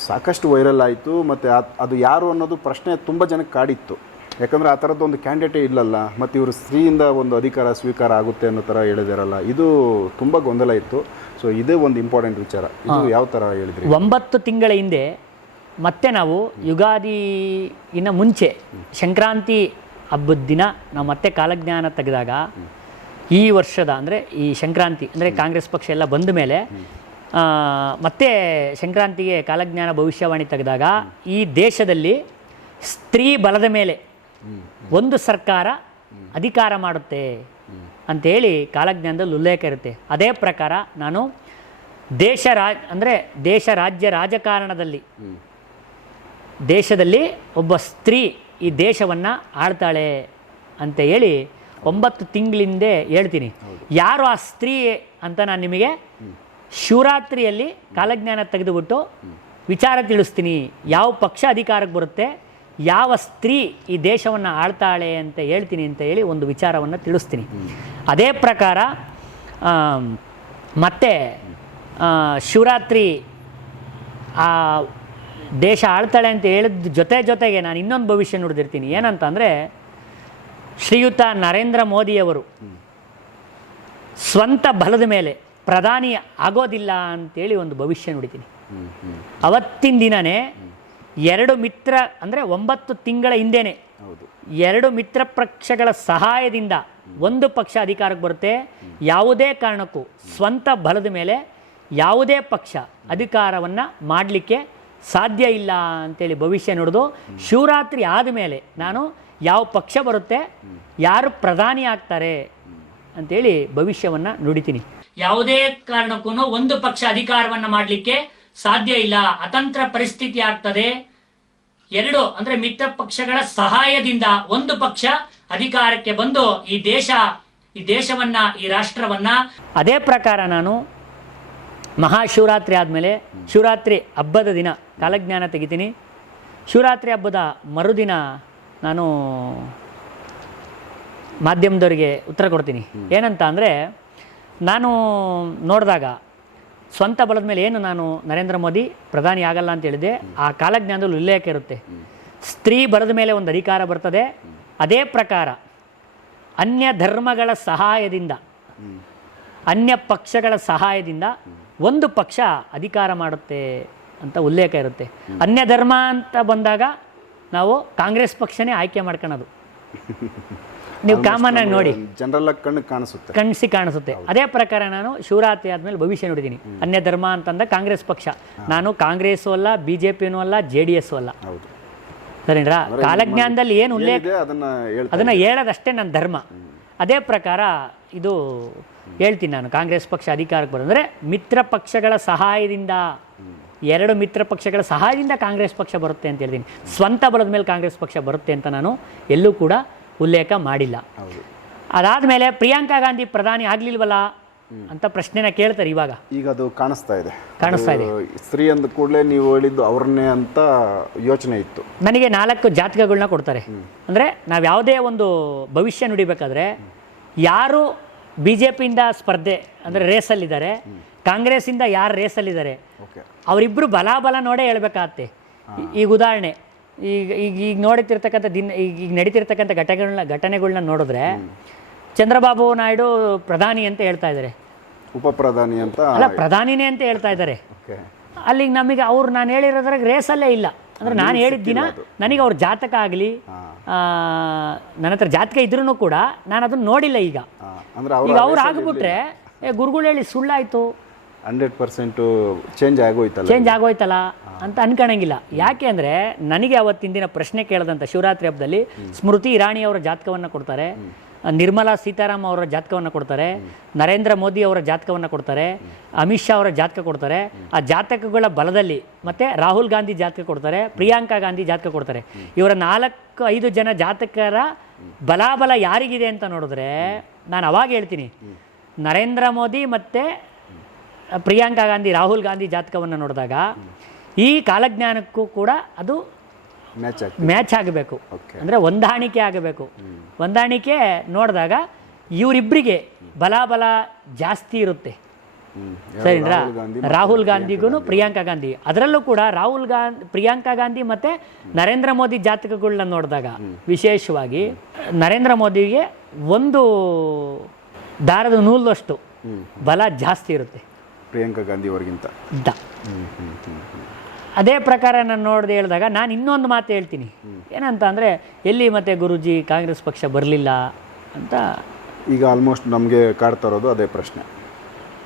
ಸಾಕಷ್ಟು ವೈರಲ್ ಆಯಿತು. ಮತ್ತು ಅದು ಯಾರು ಅನ್ನೋದು ಪ್ರಶ್ನೆ ತುಂಬ ಜನಕ್ಕೆ ಕಾಡಿತ್ತು. ಯಾಕಂದರೆ ಆ ಥರದ್ದು ಒಂದು ಕ್ಯಾಂಡಿಡೇಟೇ ಇಲ್ಲಲ್ಲ, ಮತ್ತು ಇವರು ಸ್ತ್ರೀಯಿಂದ ಒಂದು ಅಧಿಕಾರ ಸ್ವೀಕಾರ ಆಗುತ್ತೆ ಅನ್ನೋ ಥರ ಹೇಳಿದಾರಲ್ಲ, ಇದು ತುಂಬ ಗೊಂದಲ ಇತ್ತು. ಸೊ ಇದೇ ಒಂದು ಇಂಪಾರ್ಟೆಂಟ್ ವಿಚಾರ. ಇದು ಯಾವ ಥರ ಹೇಳಿದ್ರಿ? 9 ತಿಂಗಳ ಹಿಂದೆ ಮತ್ತೆ ನಾವು ಯುಗಾದಿ ಇನ್ನು ಮುಂಚೆ ಸಂಕ್ರಾಂತಿ ಹಬ್ಬದ ದಿನ ನಾವು ಮತ್ತೆ ಕಾಲಜ್ಞಾನ ತೆಗೆದಾಗ, ಈ ವರ್ಷದ ಅಂದರೆ ಈ ಸಂಕ್ರಾಂತಿ ಅಂದರೆ ಕಾಂಗ್ರೆಸ್ ಪಕ್ಷ ಎಲ್ಲ ಬಂದ ಮೇಲೆ ಮತ್ತೆ ಸಂಕ್ರಾಂತಿಗೆ ಕಾಲಜ್ಞಾನ ಭವಿಷ್ಯವಾಣಿ ತೆಗೆದಾಗ, ಈ ದೇಶದಲ್ಲಿ ಸ್ತ್ರೀ ಬಲದ ಮೇಲೆ ಒಂದು ಸರ್ಕಾರ ಅಧಿಕಾರ ಮಾಡುತ್ತೆ ಅಂಥೇಳಿ ಕಾಲಜ್ಞಾನದಲ್ಲಿ ಉಲ್ಲೇಖ ಇರುತ್ತೆ. ಅದೇ ಪ್ರಕಾರ ನಾನು ದೇಶ ರಾಜ್ಯ ರಾಜಕಾರಣದಲ್ಲಿ ದೇಶದಲ್ಲಿ ಒಬ್ಬ ಸ್ತ್ರೀ ಈ ದೇಶವನ್ನು ಆಳ್ತಾಳೆ ಅಂತ ಹೇಳಿ 9 ತಿಂಗಳಿಂದೆ ಹೇಳ್ತೀನಿ. ಯಾರು ಆ ಸ್ತ್ರೀ ಅಂತ ನಾನು ನಿಮಗೆ ಶಿವರಾತ್ರಿಯಲ್ಲಿ ಕಾಲಜ್ಞಾನ ತೆಗೆದುಬಿಟ್ಟು ವಿಚಾರ ತಿಳಿಸ್ತೀನಿ. ಯಾವ ಪಕ್ಷ ಅಧಿಕಾರಕ್ಕೆ ಬರುತ್ತೆ, ಯಾವ ಸ್ತ್ರೀ ಈ ದೇಶವನ್ನು ಆಳ್ತಾಳೆ ಅಂತ ಹೇಳ್ತೀನಿ ಅಂತ ಹೇಳಿ ಒಂದು ವಿಚಾರವನ್ನು ತಿಳಿಸ್ತೀನಿ. ಅದೇ ಪ್ರಕಾರ ಮತ್ತೆ ಶಿವರಾತ್ರಿ ಆ ದೇಶ ಆಳ್ತಾಳೆ ಅಂತ ಹೇಳಿದ ಜೊತೆಗೆ ನಾನು ಇನ್ನೊಂದು ಭವಿಷ್ಯ ನುಡಿದಿರ್ತೀನಿ. ಏನಂತ ಅಂದರೆ, ಶ್ರೀಯುತ ನರೇಂದ್ರ ಮೋದಿಯವರು ಸ್ವಂತ ಬಲದ ಮೇಲೆ ಪ್ರಧಾನಿ ಆಗೋದಿಲ್ಲ ಅಂತೇಳಿ ಒಂದು ಭವಿಷ್ಯ ನುಡಿತೀನಿ. ಅವತ್ತಿನ ದಿನವೇ 2 ಮಿತ್ರ ಅಂದರೆ 9 ತಿಂಗಳ ಹಿಂದೆಯೇ 2 ಮಿತ್ರ ಪಕ್ಷಗಳ ಸಹಾಯದಿಂದ ಒಂದು ಪಕ್ಷ ಅಧಿಕಾರಕ್ಕೆ ಬರುತ್ತೆ. ಯಾವುದೇ ಕಾರಣಕ್ಕೂ ಸ್ವಂತ ಬಲದ ಮೇಲೆ ಯಾವುದೇ ಪಕ್ಷ ಅಧಿಕಾರವನ್ನು ಮಾಡಲಿಕ್ಕೆ ಸಾಧ್ಯ ಇಲ್ಲ ಅಂತೇಳಿ ಭವಿಷ್ಯ ನುಡಿದು, ಶಿವರಾತ್ರಿ ಆದಮೇಲೆ ನಾನು ಯಾವ ಪಕ್ಷ ಬರುತ್ತೆ, ಯಾರು ಪ್ರಧಾನಿ ಆಗ್ತಾರೆ ಅಂತೇಳಿ ಭವಿಷ್ಯವನ್ನು ನುಡಿತೀನಿ. ಯಾವುದೇ ಕಾರಣಕ್ಕೂ ಒಂದು ಪಕ್ಷ ಅಧಿಕಾರವನ್ನು ಮಾಡಲಿಕ್ಕೆ ಸಾಧ್ಯ ಇಲ್ಲ, ಅತಂತ್ರ ಪರಿಸ್ಥಿತಿ ಆಗ್ತದೆ. 2 ಅಂದರೆ ಮಿತ್ರ ಪಕ್ಷಗಳ ಸಹಾಯದಿಂದ ಒಂದು ಪಕ್ಷ ಅಧಿಕಾರಕ್ಕೆ ಬಂದು ಈ ದೇಶವನ್ನ ಈ ರಾಷ್ಟ್ರವನ್ನ. ಅದೇ ಪ್ರಕಾರ ನಾನು ಮಹಾಶಿವರಾತ್ರಿ ಆದಮೇಲೆ ಶಿವರಾತ್ರಿ ಹಬ್ಬದ ದಿನ ಕಾಲಜ್ಞಾನ ತೆಗಿತೀನಿ. ಶಿವರಾತ್ರಿ ಹಬ್ಬದ ಮರುದಿನ ನಾನು ಮಾಧ್ಯಮದವರಿಗೆ ಉತ್ತರ ಕೊಡ್ತೀನಿ. ಏನಂತ ಅಂದರೆ, ನಾನು ನೋಡಿದಾಗ ಸ್ವಂತ ಬಲದ ಮೇಲೆ ಏನು ನಾನು ನರೇಂದ್ರ ಮೋದಿ ಪ್ರಧಾನಿ ಆಗಲ್ಲ ಅಂತ ಹೇಳಿದೆ, ಆ ಕಾಲಜ್ಞಾನದಲ್ಲಿ ಉಲ್ಲೇಖ ಇರುತ್ತೆ. ಸ್ತ್ರೀ ಬಲದ ಮೇಲೆ ಒಂದು ಅಧಿಕಾರ ಬರ್ತದೆ. ಅದೇ ಪ್ರಕಾರ ಅನ್ಯ ಧರ್ಮಗಳ ಸಹಾಯದಿಂದ, ಅನ್ಯ ಪಕ್ಷಗಳ ಸಹಾಯದಿಂದ ಒಂದು ಪಕ್ಷ ಅಧಿಕಾರ ಮಾಡುತ್ತೆ ಅಂತ ಉಲ್ಲೇಖ ಇರುತ್ತೆ. ಅನ್ಯ ಧರ್ಮ ಅಂತ ಬಂದಾಗ ನಾವು ಕಾಂಗ್ರೆಸ್ ಪಕ್ಷನೇ ಆಯ್ಕೆ ಮಾಡ್ಕೊಳ್ಳೋದು. ನೀವು ಕಾಮನ್ ಆಗಿ ನೋಡಿ, ಜನರಲ್ ಕಾಣಿಸುತ್ತೆ. ಅದೇ ಪ್ರಕಾರ ನಾನು ಶಿವರಾತ್ರಿ ಆದ್ಮೇಲೆ ಭವಿಷ್ಯ ನೋಡಿದ್ದೀನಿ. ಅನ್ಯ ಧರ್ಮ ಅಂತಂದ ಕಾಂಗ್ರೆಸ್ ಪಕ್ಷ. ನಾನು ಕಾಂಗ್ರೆಸ್ಸು ಅಲ್ಲ, BJPನೂ ಅಲ್ಲ, JDS ಅಲ್ಲ. ಸರಿನಾ? ಕಾಲಜ್ಞಾನದಲ್ಲಿ ಏನು ಉಲ್ಲೇಖ ಅದನ್ನ ಹೇಳೋದಷ್ಟೇ ನನ್ನ ಧರ್ಮ. ಅದೇ ಪ್ರಕಾರ ಇದು ಹೇಳ್ತೀನಿ ನಾನು. ಕಾಂಗ್ರೆಸ್ ಪಕ್ಷ ಅಧಿಕಾರಕ್ಕೆ ಬರೋದಂದರೆ ಮಿತ್ರ ಪಕ್ಷಗಳ ಸಹಾಯದಿಂದ, 2 ಮಿತ್ರ ಪಕ್ಷಗಳ ಸಹಾಯದಿಂದ ಕಾಂಗ್ರೆಸ್ ಪಕ್ಷ ಬರುತ್ತೆ ಅಂತ ಹೇಳ್ತೀನಿ. ಸ್ವಂತ ಬಲದ ಮೇಲೆ ಕಾಂಗ್ರೆಸ್ ಪಕ್ಷ ಬರುತ್ತೆ ಅಂತ ನಾನು ಎಲ್ಲೂ ಕೂಡ ಉಲ್ಲೇಖ ಮಾಡಿಲ್ಲ. ಅದಾದಮೇಲೆ ಪ್ರಿಯಾಂಕಾ ಗಾಂಧಿ ಪ್ರಧಾನಿ ಆಗಲಿಲ್ವಲ್ಲ ಅಂತ ಪ್ರಶ್ನೆನ ಕೇಳ್ತಾರೆ. ಈಗ ಅದು ಕಾಣಿಸ್ತಾ ಇದೆ. ಸ್ತ್ರೀ ಅಂದ ಕೂಡಲೇ ನೀವು ಹೇಳಿದ್ದು ಅವ್ರನ್ನೇ ಅಂತ ಯೋಚನೆ ಇತ್ತು. ನನಗೆ 4 ಜಾತಕಗಳನ್ನ ಕೊಡ್ತಾರೆ. ಅಂದರೆ ನಾವು ಯಾವುದೇ ಒಂದು ಭವಿಷ್ಯ ನುಡಿಬೇಕಾದ್ರೆ ಯಾರು BJPಯಿಂದ ಸ್ಪರ್ಧೆ ಅಂದರೆ ರೇಸಲ್ಲಿದ್ದಾರೆ, ಕಾಂಗ್ರೆಸ್ಸಿಂದ ಯಾರು ರೇಸಲ್ಲಿದ್ದಾರೆ, ಅವರಿಬ್ಬರು ಬಲ ನೋಡೇ ಹೇಳ್ಬೇಕಾಗತ್ತೆ. ಈಗ ಉದಾಹರಣೆ, ಈಗ ನೋಡುತ್ತಿರ್ತಕ್ಕಂಥ ಈಗ ನಡೀತಿರ್ತಕ್ಕಂಥ ಘಟನೆಗಳನ್ನ ನೋಡಿದ್ರೆ ಚಂದ್ರಬಾಬು ನಾಯ್ಡು ಪ್ರಧಾನಿ ಅಂತ ಹೇಳ್ತಾ ಇದ್ದಾರೆ, ಉಪ ಪ್ರಧಾನಿ ಅಂತ ಅಲ್ಲ ಪ್ರಧಾನಿನೇ ಅಂತ ಹೇಳ್ತಾ ಇದ್ದಾರೆ. ಅಲ್ಲಿಗೆ ನಮಗೆ ಅವ್ರು ನಾನು ಹೇಳಿರೋದ್ರಾಗ ರೇಸಲ್ಲೇ ಇಲ್ಲ. ಅಂದರೆ ನಾನು ಹೇಳಿದ್ದಿನ ನನಗೆ ಅವ್ರ ಜಾತಕ ಆಗಲಿ, ನನ್ನ ಹತ್ರ ಜಾತಕ ಇದ್ರೂ ಕೂಡ ನಾನು ಅದನ್ನು ನೋಡಿಲ್ಲ. ಈಗ ಅವ್ರು ಆಗಿಬಿಟ್ರೆ ಗುರುಗಳು ಹೇಳಿ ಸುಳ್ಳಾಯಿತು, 100% ಚೇಂಜ್ ಆಗೋಯ್ತಲ್ಲ. ಚೇಂಜ್ ಆಗೋಯ್ತಲ್ಲ ಅಂತ ಅನ್ಕೊಳಂಗಿಲ್ಲ. ಯಾಕೆ ಅಂದರೆ ನನಗೆ ಅವತ್ತಿನ ದಿನ ಪ್ರಶ್ನೆ ಕೇಳಿದಂಥ ಶಿವರಾತ್ರಿ ಹಬ್ಬದಲ್ಲಿ ಸ್ಮೃತಿ ಇರಾನಿ ಅವರ ಜಾತಕವನ್ನು ಕೊಡ್ತಾರೆ, ನಿರ್ಮಲಾ ಸೀತಾರಾಮ್ ಅವರ ಜಾತಕವನ್ನು ಕೊಡ್ತಾರೆ, ನರೇಂದ್ರ ಮೋದಿ ಅವರ ಜಾತಕವನ್ನು ಕೊಡ್ತಾರೆ, ಅಮಿತ್ ಶಾ ಅವರ ಜಾತಕ ಕೊಡ್ತಾರೆ. ಆ ಜಾತಕಗಳ ಬಲದಲ್ಲಿ ಮತ್ತು ರಾಹುಲ್ ಗಾಂಧಿ ಜಾತಕ ಕೊಡ್ತಾರೆ, ಪ್ರಿಯಾಂಕಾ ಗಾಂಧಿ ಜಾತಕ ಕೊಡ್ತಾರೆ. ಇವರ 4-5 ಜನ ಜಾತಕರ ಬಲಾಬಲ ಯಾರಿಗಿದೆ ಅಂತ ನೋಡಿದ್ರೆ ನಾನು ಅವಾಗ ಹೇಳ್ತೀನಿ, ನರೇಂದ್ರ ಮೋದಿ ಮತ್ತು ಪ್ರಿಯಾಂಕಾ ಗಾಂಧಿ, ರಾಹುಲ್ ಗಾಂಧಿ ಜಾತಕವನ್ನು ನೋಡಿದಾಗ ಈ ಕಾಲಜ್ಞಾನಕ್ಕೂ ಕೂಡ ಅದು ಮ್ಯಾಚ್ ಆಗಬೇಕು, ಅಂದರೆ ಹೊಂದಾಣಿಕೆ ಆಗಬೇಕು. ಹೊಂದಾಣಿಕೆ ನೋಡಿದಾಗ ಇವರಿಬ್ಬರಿಗೆ ಬಲಾಬಲ ಜಾಸ್ತಿ ಇರುತ್ತೆ. ಸರಿನಾ? ರಾಹುಲ್ ಗಾಂಧಿಗೂ ಪ್ರಿಯಾಂಕಾ ಗಾಂಧಿ, ಅದರಲ್ಲೂ ಕೂಡ ಪ್ರಿಯಾಂಕಾ ಗಾಂಧಿ ಮತ್ತು ನರೇಂದ್ರ ಮೋದಿ ಜಾತಕಗಳನ್ನ ನೋಡಿದಾಗ ವಿಶೇಷವಾಗಿ ನರೇಂದ್ರ ಮೋದಿಗೆ ಒಂದು ದಾರದ ನೂಲಷ್ಟು ಬಲ ಜಾಸ್ತಿ ಇರುತ್ತೆ ಪ್ರಿಯಾಂಕಾ ಗಾಂಧಿ ಅವರಿಗಿಂತ. ಅದೇ ಪ್ರಕಾರ ನಾನು ನೋಡಿದೆ ಹೇಳಿದಾಗ ನಾನು ಇನ್ನೊಂದು ಮಾತು ಹೇಳ್ತೀನಿ, ಏನಂತ ಅಂದರೆ ಎಲ್ಲಿ ಮತ್ತೆ ಗುರೂಜಿ ಕಾಂಗ್ರೆಸ್ ಪಕ್ಷ ಬರಲಿಲ್ಲ ಅಂತ ಈಗ ಆಲ್ಮೋಸ್ಟ್ ನಮಗೆ ಕಾಡ್ತಾ ಇರೋದು ಅದೇ ಪ್ರಶ್ನೆ.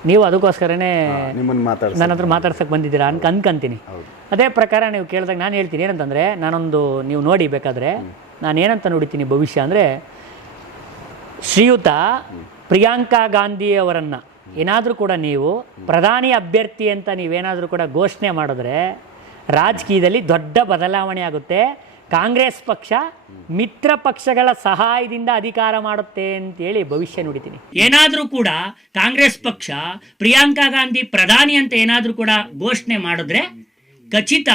ನೀವು ಅದಕ್ಕೋಸ್ಕರನೇ ನಿಮ್ಮನ್ನು ನನ್ನ ಹತ್ರ ಮಾತಾಡ್ಸಕ್ಕೆ ಬಂದಿದ್ದೀರಾ ಅನ್ಕೊಂತೀನಿ. ಅದೇ ಪ್ರಕಾರ ನೀವು ಕೇಳಿದಾಗ ನಾನು ಹೇಳ್ತೀನಿ ಏನಂತಂದರೆ, ನಾನೊಂದು ನೀವು ನೋಡಿ ಬೇಕಾದರೆ ನಾನು ಏನಂತ ನೋಡಿತೀನಿ ಭವಿಷ್ಯ ಅಂದರೆ, ಶ್ರೀಯುತ ಪ್ರಿಯಾಂಕಾ ಗಾಂಧಿ ಅವರನ್ನು ಏನಾದರೂ ಕೂಡ ನೀವು ಪ್ರಧಾನಿ ಅಭ್ಯರ್ಥಿ ಅಂತ ನೀವೇನಾದರೂ ಕೂಡ ಘೋಷಣೆ ಮಾಡಿದ್ರೆ ರಾಜಕೀಯದಲ್ಲಿ ದೊಡ್ಡ ಬದಲಾವಣೆ ಆಗುತ್ತೆ. ಕಾಂಗ್ರೆಸ್ ಪಕ್ಷ ಮಿತ್ರ ಪಕ್ಷಗಳ ಸಹಾಯದಿಂದ ಅಧಿಕಾರ ಮಾಡುತ್ತೆ ಅಂತೇಳಿ ಭವಿಷ್ಯ ನುಡಿತೀನಿ. ಏನಾದರೂ ಕೂಡ ಕಾಂಗ್ರೆಸ್ ಪಕ್ಷ ಪ್ರಿಯಾಂಕಾ ಗಾಂಧಿ ಪ್ರಧಾನಿ ಅಂತ ಏನಾದರೂ ಕೂಡ ಘೋಷಣೆ ಮಾಡಿದ್ರೆ ಖಚಿತ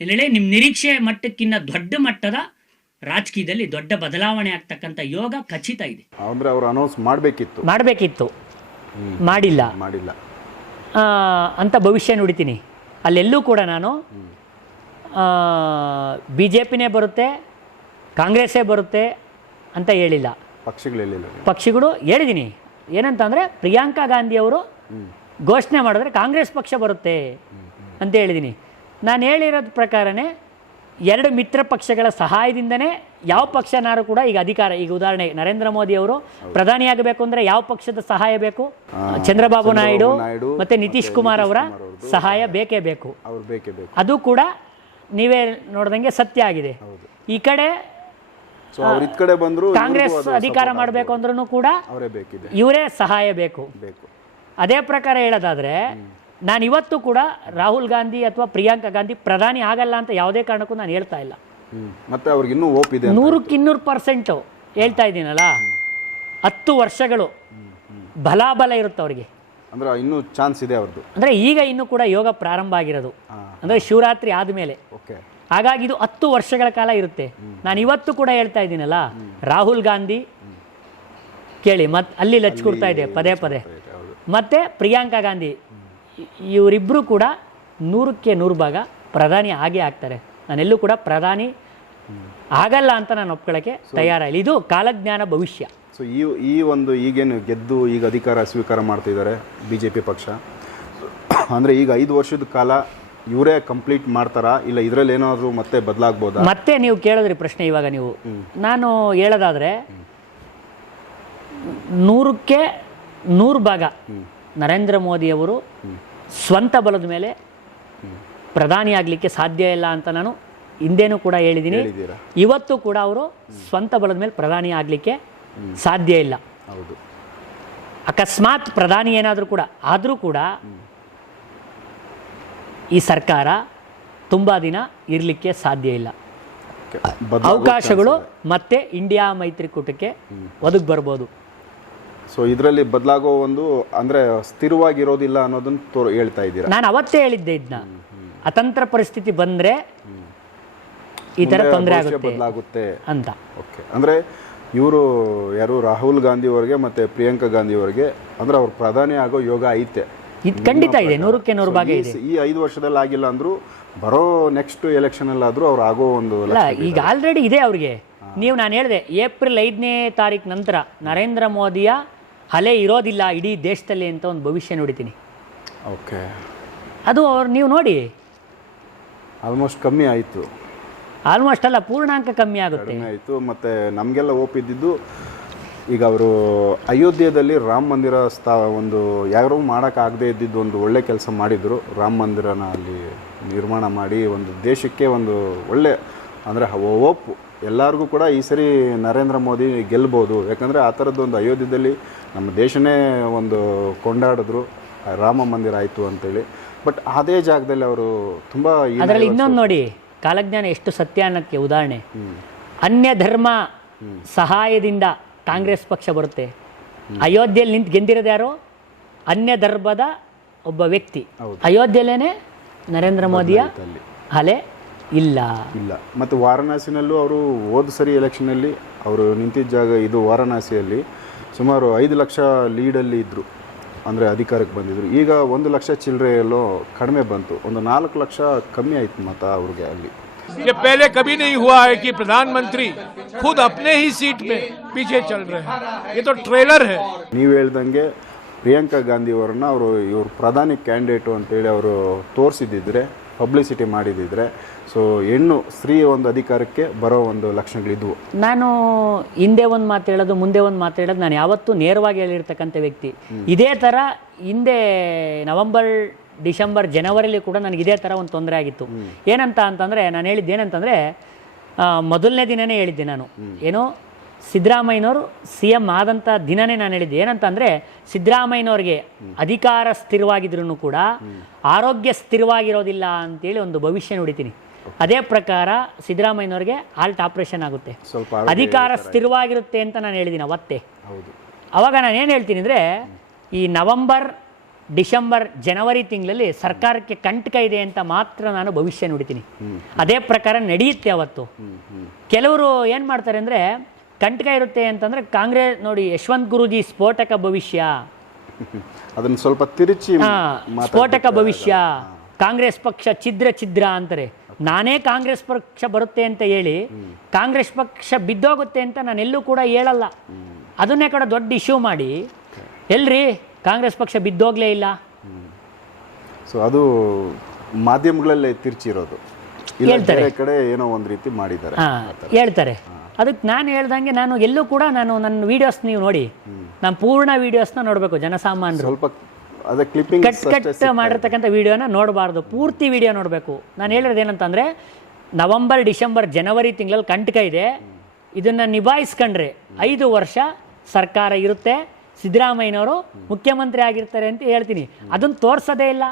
ಎಲ್ಲೆಡೆ ನಿಮ್ಮ ನಿರೀಕ್ಷೆ ಮಟ್ಟಕ್ಕಿಂತ ದೊಡ್ಡ ಮಟ್ಟದ ರಾಜಕೀಯದಲ್ಲಿ ದೊಡ್ಡ ಬದಲಾವಣೆ ಆಗ್ತಕ್ಕಂಥ ಯೋಗ ಖಚಿತ ಇದೆ. ಅಂದರೆ ಅವರು ಅನೌನ್ಸ್ ಮಾಡಬೇಕಿತ್ತು, ಮಾಡಿಲ್ಲ ಅಂತ ಭವಿಷ್ಯ ನುಡಿತೀನಿ. ಅಲ್ಲೆಲ್ಲೂ ಕೂಡ ನಾನು ಬಿ ಜೆ ಪಿನೇ ಬರುತ್ತೆ, ಕಾಂಗ್ರೆಸ್ಸೇ ಬರುತ್ತೆ ಅಂತ ಹೇಳಿಲ್ಲ. ಪಕ್ಷಗಳು ಹೇಳಿದ್ದೀನಿ ಏನಂತ ಅಂದರೆ, ಪ್ರಿಯಾಂಕಾ ಗಾಂಧಿ ಅವರು ಘೋಷಣೆ ಮಾಡಿದ್ರೆ ಕಾಂಗ್ರೆಸ್ ಪಕ್ಷ ಬರುತ್ತೆ ಅಂತ ಹೇಳಿದ್ದೀನಿ. ನಾನು ಹೇಳಿರೋದ ಪ್ರಕಾರನೇ 2 ಮಿತ್ರ ಪಕ್ಷಗಳ ಸಹಾಯದಿಂದನೇ ಯಾವ ಪಕ್ಷನಾರು ಕೂಡ ಈಗ ಅಧಿಕಾರ, ಈಗ ಉದಾಹರಣೆ ನರೇಂದ್ರ ಮೋದಿ ಅವರು ಪ್ರಧಾನಿಯಾಗಬೇಕು ಅಂದರೆ ಯಾವ ಪಕ್ಷದ ಸಹಾಯ ಬೇಕು? ಚಂದ್ರಬಾಬು ನಾಯ್ಡು ಮತ್ತು ನಿತೀಶ್ ಕುಮಾರ್ ಅವರ ಸಹಾಯ ಬೇಕೇ ಬೇಕು. ಅದು ಕೂಡ ನೀವೇ ನೋಡ್ದಂಗೆ ಸತ್ಯ ಆಗಿದೆ. ಈ ಕಡೆ ಕಾಂಗ್ರೆಸ್ ಅಧಿಕಾರ ಮಾಡಬೇಕು ಅಂದ್ರೂ ಕೂಡ ಇವರೇ ಸಹಾಯ ಬೇಕು. ಅದೇ ಪ್ರಕಾರ ಹೇಳೋದಾದ್ರೆ ನಾನು ಇವತ್ತು ಕೂಡ ರಾಹುಲ್ ಗಾಂಧಿ ಅಥವಾ ಪ್ರಿಯಾಂಕಾ ಗಾಂಧಿ ಪ್ರಧಾನಿ ಆಗಲ್ಲ ಅಂತ ಯಾವುದೇ ಕಾರಣಕ್ಕೂ ನಾನು ಹೇಳ್ತಾ ಇಲ್ಲ. ಮತ್ತೆ ಅವ್ರಿಗೆ ಇನ್ನೂ ಹೋಪ್ ಇದೆ, 100% ಹೇಳ್ತಾ ಇದ್ದೀನಲ್ಲ. 10 ವರ್ಷಗಳು ಬಲಾಬಲ ಇರುತ್ತೆ ಅವ್ರಿಗೆ, ಅಂದ್ರೆ ಇನ್ನೂ ಚಾನ್ಸ್ ಇದೆ ಅವ್ರದ್ದು. ಅಂದರೆ ಈಗ ಇನ್ನೂ ಕೂಡ ಯೋಗ ಪ್ರಾರಂಭ ಆಗಿರೋದು, ಅಂದರೆ ಶಿವರಾತ್ರಿ ಆದಮೇಲೆ. ಹಾಗಾಗಿ ಇದು 10 ವರ್ಷಗಳ ಕಾಲ ಇರುತ್ತೆ. ನಾನು ಇವತ್ತು ಕೂಡ ಹೇಳ್ತಾ ಇದ್ದೀನಲ್ಲ, ರಾಹುಲ್ ಗಾಂಧಿ ಕೇಳಿ ಅಲ್ಲಿ ಲಚ್ ಕೊಡ್ತಾ ಇದೆ ಪದೇ ಪದೇ, ಮತ್ತು ಪ್ರಿಯಾಂಕಾ ಗಾಂಧಿ, ಇವರಿಬ್ಬರು ಕೂಡ 100% ಪ್ರಧಾನಿ ಆಗೇ ಆಗ್ತಾರೆ. ನಾನೆಲ್ಲೂ ಕೂಡ ಪ್ರಧಾನಿ ಆಗಲ್ಲ ಅಂತ ನಾನು ಒಪ್ಕೊಳ್ಳೋಕ್ಕೆ ತಯಾರಿಲ್ಲ. ಇದು ಕಾಲಜ್ಞಾನ ಭವಿಷ್ಯ. ಸೊ ಈಗೇನು ಗೆದ್ದು ಈಗ ಅಧಿಕಾರ ಸ್ವೀಕಾರ ಮಾಡ್ತಿದ್ದಾರೆ BJP ಪಕ್ಷ, ಅಂದರೆ ಈಗ 5 ವರ್ಷದ ಕಾಲ ಇವರೇ ಕಂಪ್ಲೀಟ್ ಮಾಡ್ತಾರಾ, ಇಲ್ಲ ಇದರಲ್ಲಿ ಏನಾದರೂ ಮತ್ತೆ ಬದಲಾಗ್ಬೋದಾ? ಮತ್ತೆ ನೀವು ಕೇಳಿದ್ರಿ ಪ್ರಶ್ನೆ ಇವಾಗ ನೀವು. ನಾನು ಹೇಳೋದಾದರೆ 100% ನರೇಂದ್ರ ಮೋದಿಯವರು ಸ್ವಂತ ಬಲದ ಮೇಲೆ ಪ್ರಧಾನಿ ಆಗಲಿಕ್ಕೆ ಸಾಧ್ಯ ಇಲ್ಲ ಅಂತ ನಾನು ಹಿಂದೇನೂ ಕೂಡ ಹೇಳಿದ್ದೀನಿ. ಇವತ್ತು ಕೂಡ ಅವರು ಸ್ವಂತ ಬಲದ ಮೇಲೆ ಪ್ರಧಾನಿ ಆಗಲಿಕ್ಕೆ ಸಾಧ್ಯ ಇಲ್ಲ. ಅಕಸ್ಮಾತ್ ಪ್ರಧಾನಿ ಏನಾದರೂ ಕೂಡ ಆದರೂ ಕೂಡ ಈ ಸರ್ಕಾರ ತುಂಬ ದಿನ ಇರಲಿಕ್ಕೆ ಸಾಧ್ಯ ಇಲ್ಲ. ಅವಕಾಶಗಳು ಮತ್ತೆ ಇಂಡಿಯಾ ಮೈತ್ರಿಕೂಟಕ್ಕೆ ಒದಗಿ ಬರ್ಬೋದು. ಸೊ ಇದರಲ್ಲಿ ಬದಲಾಗೋ ಒಂದು ಅಂದರೆ ಸ್ಥಿರವಾಗಿರೋದಿಲ್ಲ ಅನ್ನೋದನ್ನು ಹೇಳ್ತಾ ಇದ್ದೀರಾ? ನಾನು ಅವತ್ತೇ ಹೇಳಿದ್ದೆ, ಇದನ್ನ ಅತಂತ್ರ ಪರಿಸ್ಥಿತಿ ಬಂದರೆ ಈ ಥರ ತೊಂದರೆ ಬದಲಾಗುತ್ತೆ ಅಂತ. ಓಕೆ, ಅಂದರೆ ಇವರು ಯಾರು ರಾಹುಲ್ ಗಾಂಧಿ ಅವರಿಗೆ ಮತ್ತು ಪ್ರಿಯಾಂಕಾ ಗಾಂಧಿ ಅವರಿಗೆ ಅಂದರೆ ಅವ್ರು ಪ್ರಧಾನಿ ಆಗೋ ಯೋಗ ಐತೆ, ಇದು ಖಂಡಿತ ಇದೆ, 100% ಇದೆ. ಈ 5 ವರ್ಷದಲ್ಲಿ ಆಗಿಲ್ಲ ಅಂದರೂ ಬರೋ ನೆಕ್ಸ್ಟ್ ಎಲೆಕ್ಷನಲ್ಲಾದರೂ ಅವ್ರು ಆಗೋ ಒಂದು ಈಗ ಆಲ್ರೆಡಿ ಇದೆ ಅವ್ರಿಗೆ. ನಾನು ಹೇಳಿದೆ, ಏಪ್ರಿಲ್ 5ನೇ ತಾರೀಕು ನಂತರ ನರೇಂದ್ರ ಮೋದಿಯ ಅಲೆ ಇರೋದಿಲ್ಲ ಇಡೀ ದೇಶದಲ್ಲಿ ಅಂತ ಒಂದು ಭವಿಷ್ಯ ನುಡಿತೀನಿ. ಓಕೆ, ಅದು ನೀವು ನೋಡಿ ಆಲ್ಮೋಸ್ಟ್ ಕಮ್ಮಿ ಆಯಿತು. ಆಲ್ಮೋಸ್ಟ್ ಅಲ್ಲ, ಪೂರ್ಣಾಂಕ ಕಮ್ಮಿ ಆಗುತ್ತೆ ಆಯಿತು. ಮತ್ತು ನಮಗೆಲ್ಲ ಓಪ್ ಇದ್ದಿದ್ದು ಈಗ ಅವರು ಅಯೋಧ್ಯೆಯಲ್ಲಿ ರಾಮ ಮಂದಿರ ಒಂದು ಯಾರು ಮಾಡೋಕ್ಕಾಗದೇ ಇದ್ದಿದ್ದು ಒಂದು ಒಳ್ಳೆ ಕೆಲಸ ಮಾಡಿದರು. ರಾಮ ಮಂದಿರನ ಅಲ್ಲಿ ನಿರ್ಮಾಣ ಮಾಡಿ ಒಂದು ದೇಶಕ್ಕೆ ಒಂದು ಒಳ್ಳೆ ಅಂದರೆ ಹೋಪ್ ಎಲ್ಲರಿಗೂ ಕೂಡ ಈ ಸರಿ ನರೇಂದ್ರ ಮೋದಿ ಗೆಲ್ಬೋದು. ಯಾಕಂದರೆ ಆ ಥರದ್ದೊಂದು ಅಯೋಧ್ಯೆಯಲ್ಲಿ ನಮ್ಮ ದೇಶನೇ ಒಂದು ಕೊಂಡಾಡಿದ್ರು ರಾಮ ಮಂದಿರ ಆಯಿತು ಅಂತೇಳಿ. ಬಟ್ ಅದೇ ಜಾಗದಲ್ಲಿ ಅವರು ತುಂಬ ಅದರಲ್ಲಿ ಇನ್ನೊಂದು ನೋಡಿ, ಕಾಲಜ್ಞಾನ ಎಷ್ಟು ಸತ್ಯ ಅನ್ನೋಕ್ಕೆ ಉದಾಹರಣೆ, ಅನ್ಯ ಧರ್ಮ ಸಹಾಯದಿಂದ ಕಾಂಗ್ರೆಸ್ ಪಕ್ಷ ಬರುತ್ತೆ. ಅಯೋಧ್ಯೆಯಲ್ಲಿ ನಿಂತು ಗೆದ್ದಿರೋದು ಯಾರು? ಅನ್ಯ ಧರ್ಮದ ಒಬ್ಬ ವ್ಯಕ್ತಿ. ಅಯೋಧ್ಯೆಯಲ್ಲೇನೆ ನರೇಂದ್ರ ಮೋದಿಯ ಅಲೆ ಇಲ್ಲ. ಮತ್ತು ವಾರಣಾಸಿನಲ್ಲೂ ಅವರು ಹೋದ ಸರಿ ಎಲೆಕ್ಷನಲ್ಲಿ ಅವರು ನಿಂತಿದ್ದ ಜಾಗ ಇದು ವಾರಣಾಸಿಯಲ್ಲಿ ಸುಮಾರು 5 ಲಕ್ಷ ಲೀಡಲ್ಲಿ ಇದ್ದರು, ಅಂದರೆ ಅಧಿಕಾರಕ್ಕೆ ಬಂದಿದ್ದರು. ಈಗ 1 ಲಕ್ಷ ಚಿಲ್ಲರೆಯಲ್ಲೋ ಕಡಿಮೆ ಬಂತು, ಒಂದು 4 ಲಕ್ಷ ಕಮ್ಮಿ ಆಯ್ತು ಮತ ಅವ್ರಿಗೆ ಅಲ್ಲಿ. ये पहले कभी नहीं हुआ है कि प्रधानमंत्री खुद अपने ही सीट में पीछे चल रहे हैं. ये तो ट्रेलर है. ನೀವು ಹೇಳ್ದಂಗೆ ಪ್ರಿಯಾಂಕಾ ಗಾಂಧಿ ಅವರನ್ನ ಇವರು ಪ್ರಧಾನಿ ಕ್ಯಾಂಡಿಡೇಟು ಅಂತೇಳಿ ಅವರು ತೋರಿಸಿದ್ದಿದ್ರೆ, ಪಬ್ಲಿಸಿಟಿ ಮಾಡಿದ್ದಿದ್ರೆ, ಸೊ ಹೆಣ್ಣು ಸ್ತ್ರೀ ಒಂದು ಅಧಿಕಾರಕ್ಕೆ ಬರೋ ಒಂದು ಲಕ್ಷಣಗಳಿದ್ವು. ನಾನು ಹಿಂದೆ ಒಂದು ಮಾತು ಹೇಳೋದು, ಮುಂದೆ ಒಂದು ಮಾತು ಹೇಳೋದು, ನಾನು ಯಾವತ್ತೂ ನೇರವಾಗಿ ಹೇಳಿರ್ತಕ್ಕಂಥ ವ್ಯಕ್ತಿ. ಇದೇ ಥರ ಹಿಂದೆ ನವೆಂಬರ್, ಡಿಸೆಂಬರ್, ಜನವರಿಲಿ ಕೂಡ ನನಗೆ ಇದೇ ಥರ ಒಂದು ತೊಂದರೆ ಆಗಿತ್ತು. ಏನಂತ ಅಂತಂದರೆ ನಾನು ಹೇಳಿದ್ದು ಏನಂತಂದರೆ, ಮೊದಲನೇ ದಿನವೇ ಹೇಳಿದ್ದೆ ನಾನು, ಏನೋ ಸಿದ್ದರಾಮಯ್ಯನವರು CM ಆದಂಥ ದಿನವೇ ನಾನು ಹೇಳಿದ್ದೆ ಏನಂತಂದರೆ, ಸಿದ್ದರಾಮಯ್ಯನವ್ರಿಗೆ ಅಧಿಕಾರ ಸ್ಥಿರವಾಗಿದ್ರೂ ಕೂಡ ಆರೋಗ್ಯ ಸ್ಥಿರವಾಗಿರೋದಿಲ್ಲ ಅಂತೇಳಿ ಒಂದು ಭವಿಷ್ಯ ನುಡಿತೀನಿ. ಅದೇ ಪ್ರಕಾರ ಸಿದ್ದರಾಮಯ್ಯನವ್ರಿಗೆ ಹಾರ್ಟ್ ಆಪರೇಷನ್ ಆಗುತ್ತೆ, ಅಧಿಕಾರ ಸ್ಥಿರವಾಗಿರುತ್ತೆ ಅಂತ ನಾನು ಹೇಳಿದ್ದೀನಿ ಅವತ್ತೇ. ಅವಾಗ ನಾನು ಏನು ಹೇಳ್ತೀನಿ ಅಂದರೆ, ಈ ನವೆಂಬರ್, ಡಿಸೆಂಬರ್, ಜನವರಿ ತಿಂಗಳಲ್ಲಿ ಸರ್ಕಾರಕ್ಕೆ ಕಂಟಕ ಇದೆ ಅಂತ ಮಾತ್ರ ನಾನು ಭವಿಷ್ಯ ನುಡಿತೀನಿ. ಅದೇ ಪ್ರಕಾರ ನಡೆಯುತ್ತೆ. ಅವತ್ತು ಕೆಲವರು ಏನು ಮಾಡ್ತಾರೆ ಅಂದರೆ, ಕಂಟಕ ಇರುತ್ತೆ ಅಂತಂದರೆ ಕಾಂಗ್ರೆಸ್ ನೋಡಿ, ಯಶವಂತ್ ಗುರೂಜಿ ಸ್ಫೋಟಕ ಭವಿಷ್ಯ, ಅದನ್ನು ಸ್ವಲ್ಪ ತಿರುಚಿ ಸ್ಫೋಟಕ ಭವಿಷ್ಯ, ಕಾಂಗ್ರೆಸ್ ಪಕ್ಷ ಛಿದ್ರ ಅಂತಾರೆ. ನಾನೇ ಕಾಂಗ್ರೆಸ್ ಪಕ್ಷ ಬರುತ್ತೆ ಅಂತ ಹೇಳಿ ಕಾಂಗ್ರೆಸ್ ಪಕ್ಷ ಬಿದ್ದೋಗುತ್ತೆ ಅಂತ ನಾನು ಎಲ್ಲೂ ಕೂಡ ಹೇಳಲ್ಲ. ಅದನ್ನೇ ಕೂಡ ದೊಡ್ಡ ಇಶ್ಯೂ ಮಾಡಿ ಎಲ್ರಿ ಕಾಂಗ್ರೆಸ್ ಪಕ್ಷ ಬಿದ್ದೋಗ್ಲೇ ಇಲ್ಲ. ಸೊ ಅದು ಮಾಧ್ಯಮಗಳಲ್ಲೇ ತಿರ್ಚಿರೋದು, ಹೇಳ್ತಾರೆ ಕಡೆ ಏನೋ ಒಂದು ರೀತಿ ಮಾಡಿದ್ದಾರೆ ಹೇಳ್ತಾರೆ. ಅದಕ್ಕೆ ನಾನು ಹೇಳ್ದಂಗೆ ನಾನು ಎಲ್ಲೂ ಕೂಡ ನನ್ನ ವೀಡಿಯೋಸ್ ನೀವು ನೋಡಿ, ನಾನು ಪೂರ್ಣ ವೀಡಿಯೋಸ್ನ ನೋಡಬೇಕು. ಜನಸಾಮಾನ್ಯರು ಸ್ವಲ್ಪ ಅದೇ ಕ್ಲಿಪ್ಪಿಂಗ್ ಕಟ್ ಮಾಡಿರ್ತಕ್ಕಂಥ ವೀಡಿಯೋನ ನೋಡಬಾರ್ದು, ಪೂರ್ತಿ ವಿಡಿಯೋ ನೋಡಬೇಕು. ನಾನು ಹೇಳಿರೋದು ಏನಂತಂದರೆ, ನವೆಂಬರ್, ಡಿಸೆಂಬರ್, ಜನವರಿ ತಿಂಗಳಲ್ಲಿ ಕಂಟಕ ಇದೆ, ಇದನ್ನು ನಿಭಾಯಿಸ್ಕೊಂಡ್ರೆ 5 ವರ್ಷ ಸರ್ಕಾರ ಇರುತ್ತೆ, ಸಿದ್ದರಾಮಯ್ಯನವರು ಮುಖ್ಯಮಂತ್ರಿ ಆಗಿರ್ತಾರೆ ಅಂತ ಹೇಳ್ತೀನಿ. ಅದನ್ನು ತೋರಿಸೋದೇ ಇಲ್ಲ.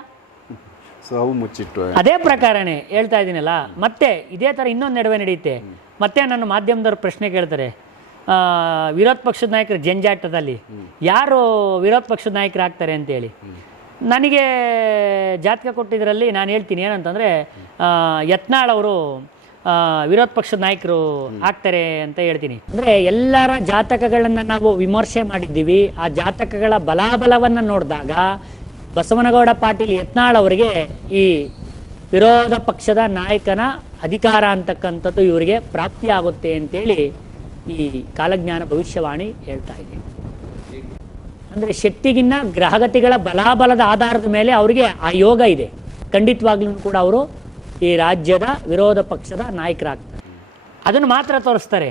ಮುಚ್ಚಿಟ್ಟು ಅದೇ ಪ್ರಕಾರನೇ ಹೇಳ್ತಾ ಇದ್ದೀನಲ್ಲ. ಮತ್ತೆ ಇದೇ ಥರ ಇನ್ನೊಂದು ನಡುವೆ ನಡೆಯುತ್ತೆ. ಮತ್ತೆ ನನ್ನ ಮಾಧ್ಯಮದವ್ರು ಪ್ರಶ್ನೆ ಕೇಳ್ತಾರೆ, ವಿರೋಧ ಪಕ್ಷದ ನಾಯಕರು ಜಂಜಾಟದಲ್ಲಿ ಯಾರು ವಿರೋಧ ಪಕ್ಷದ ನಾಯಕರು ಆಗ್ತಾರೆ ಅಂತೇಳಿ. ನನಗೆ ಜಾತಕ ಕೊಟ್ಟಿದ್ದರಲ್ಲಿ ನಾನು ಹೇಳ್ತೀನಿ ಏನಂತಂದರೆ, ಯತ್ನಾಳ್ ಅವರು ವಿರೋಧ ಪಕ್ಷದ ನಾಯಕರು ಆಗ್ತಾರೆ ಅಂತ ಹೇಳ್ತೀನಿ. ಅಂದರೆ ಎಲ್ಲರ ಜಾತಕಗಳನ್ನು ನಾವು ವಿಮರ್ಶೆ ಮಾಡಿದ್ದೀವಿ. ಆ ಜಾತಕಗಳ ಬಲಾಬಲವನ್ನು ನೋಡಿದಾಗ ಬಸವನಗೌಡ ಪಾಟೀಲ್ ಯತ್ನಾಳ್ ಅವರಿಗೆ ಈ ವಿರೋಧ ಪಕ್ಷದ ನಾಯಕನ ಅಧಿಕಾರ ಅಂತಕ್ಕಂಥದ್ದು ಇವರಿಗೆ ಪ್ರಾಪ್ತಿಯಾಗುತ್ತೆ ಅಂತೇಳಿ ಈ ಕಾಲಜ್ಞಾನ ಭವಿಷ್ಯವಾಣಿ ಹೇಳ್ತಾ ಇದೆ. ಅಂದರೆ ಶಕ್ತಿಗಿನ್ನ ಗ್ರಹಗತಿಗಳ ಬಲಾಬಲದ ಆಧಾರದ ಮೇಲೆ ಅವರಿಗೆ ಆ ಯೋಗ ಇದೆ. ಖಂಡಿತವಾಗ್ಲೂ ಕೂಡ ಅವರು ಈ ರಾಜ್ಯದ ವಿರೋಧ ಪಕ್ಷದ ನಾಯಕರಾಗ್ತಾರೆ. ಅದನ್ನು ಮಾತ್ರ ತೋರಿಸ್ತಾರೆ.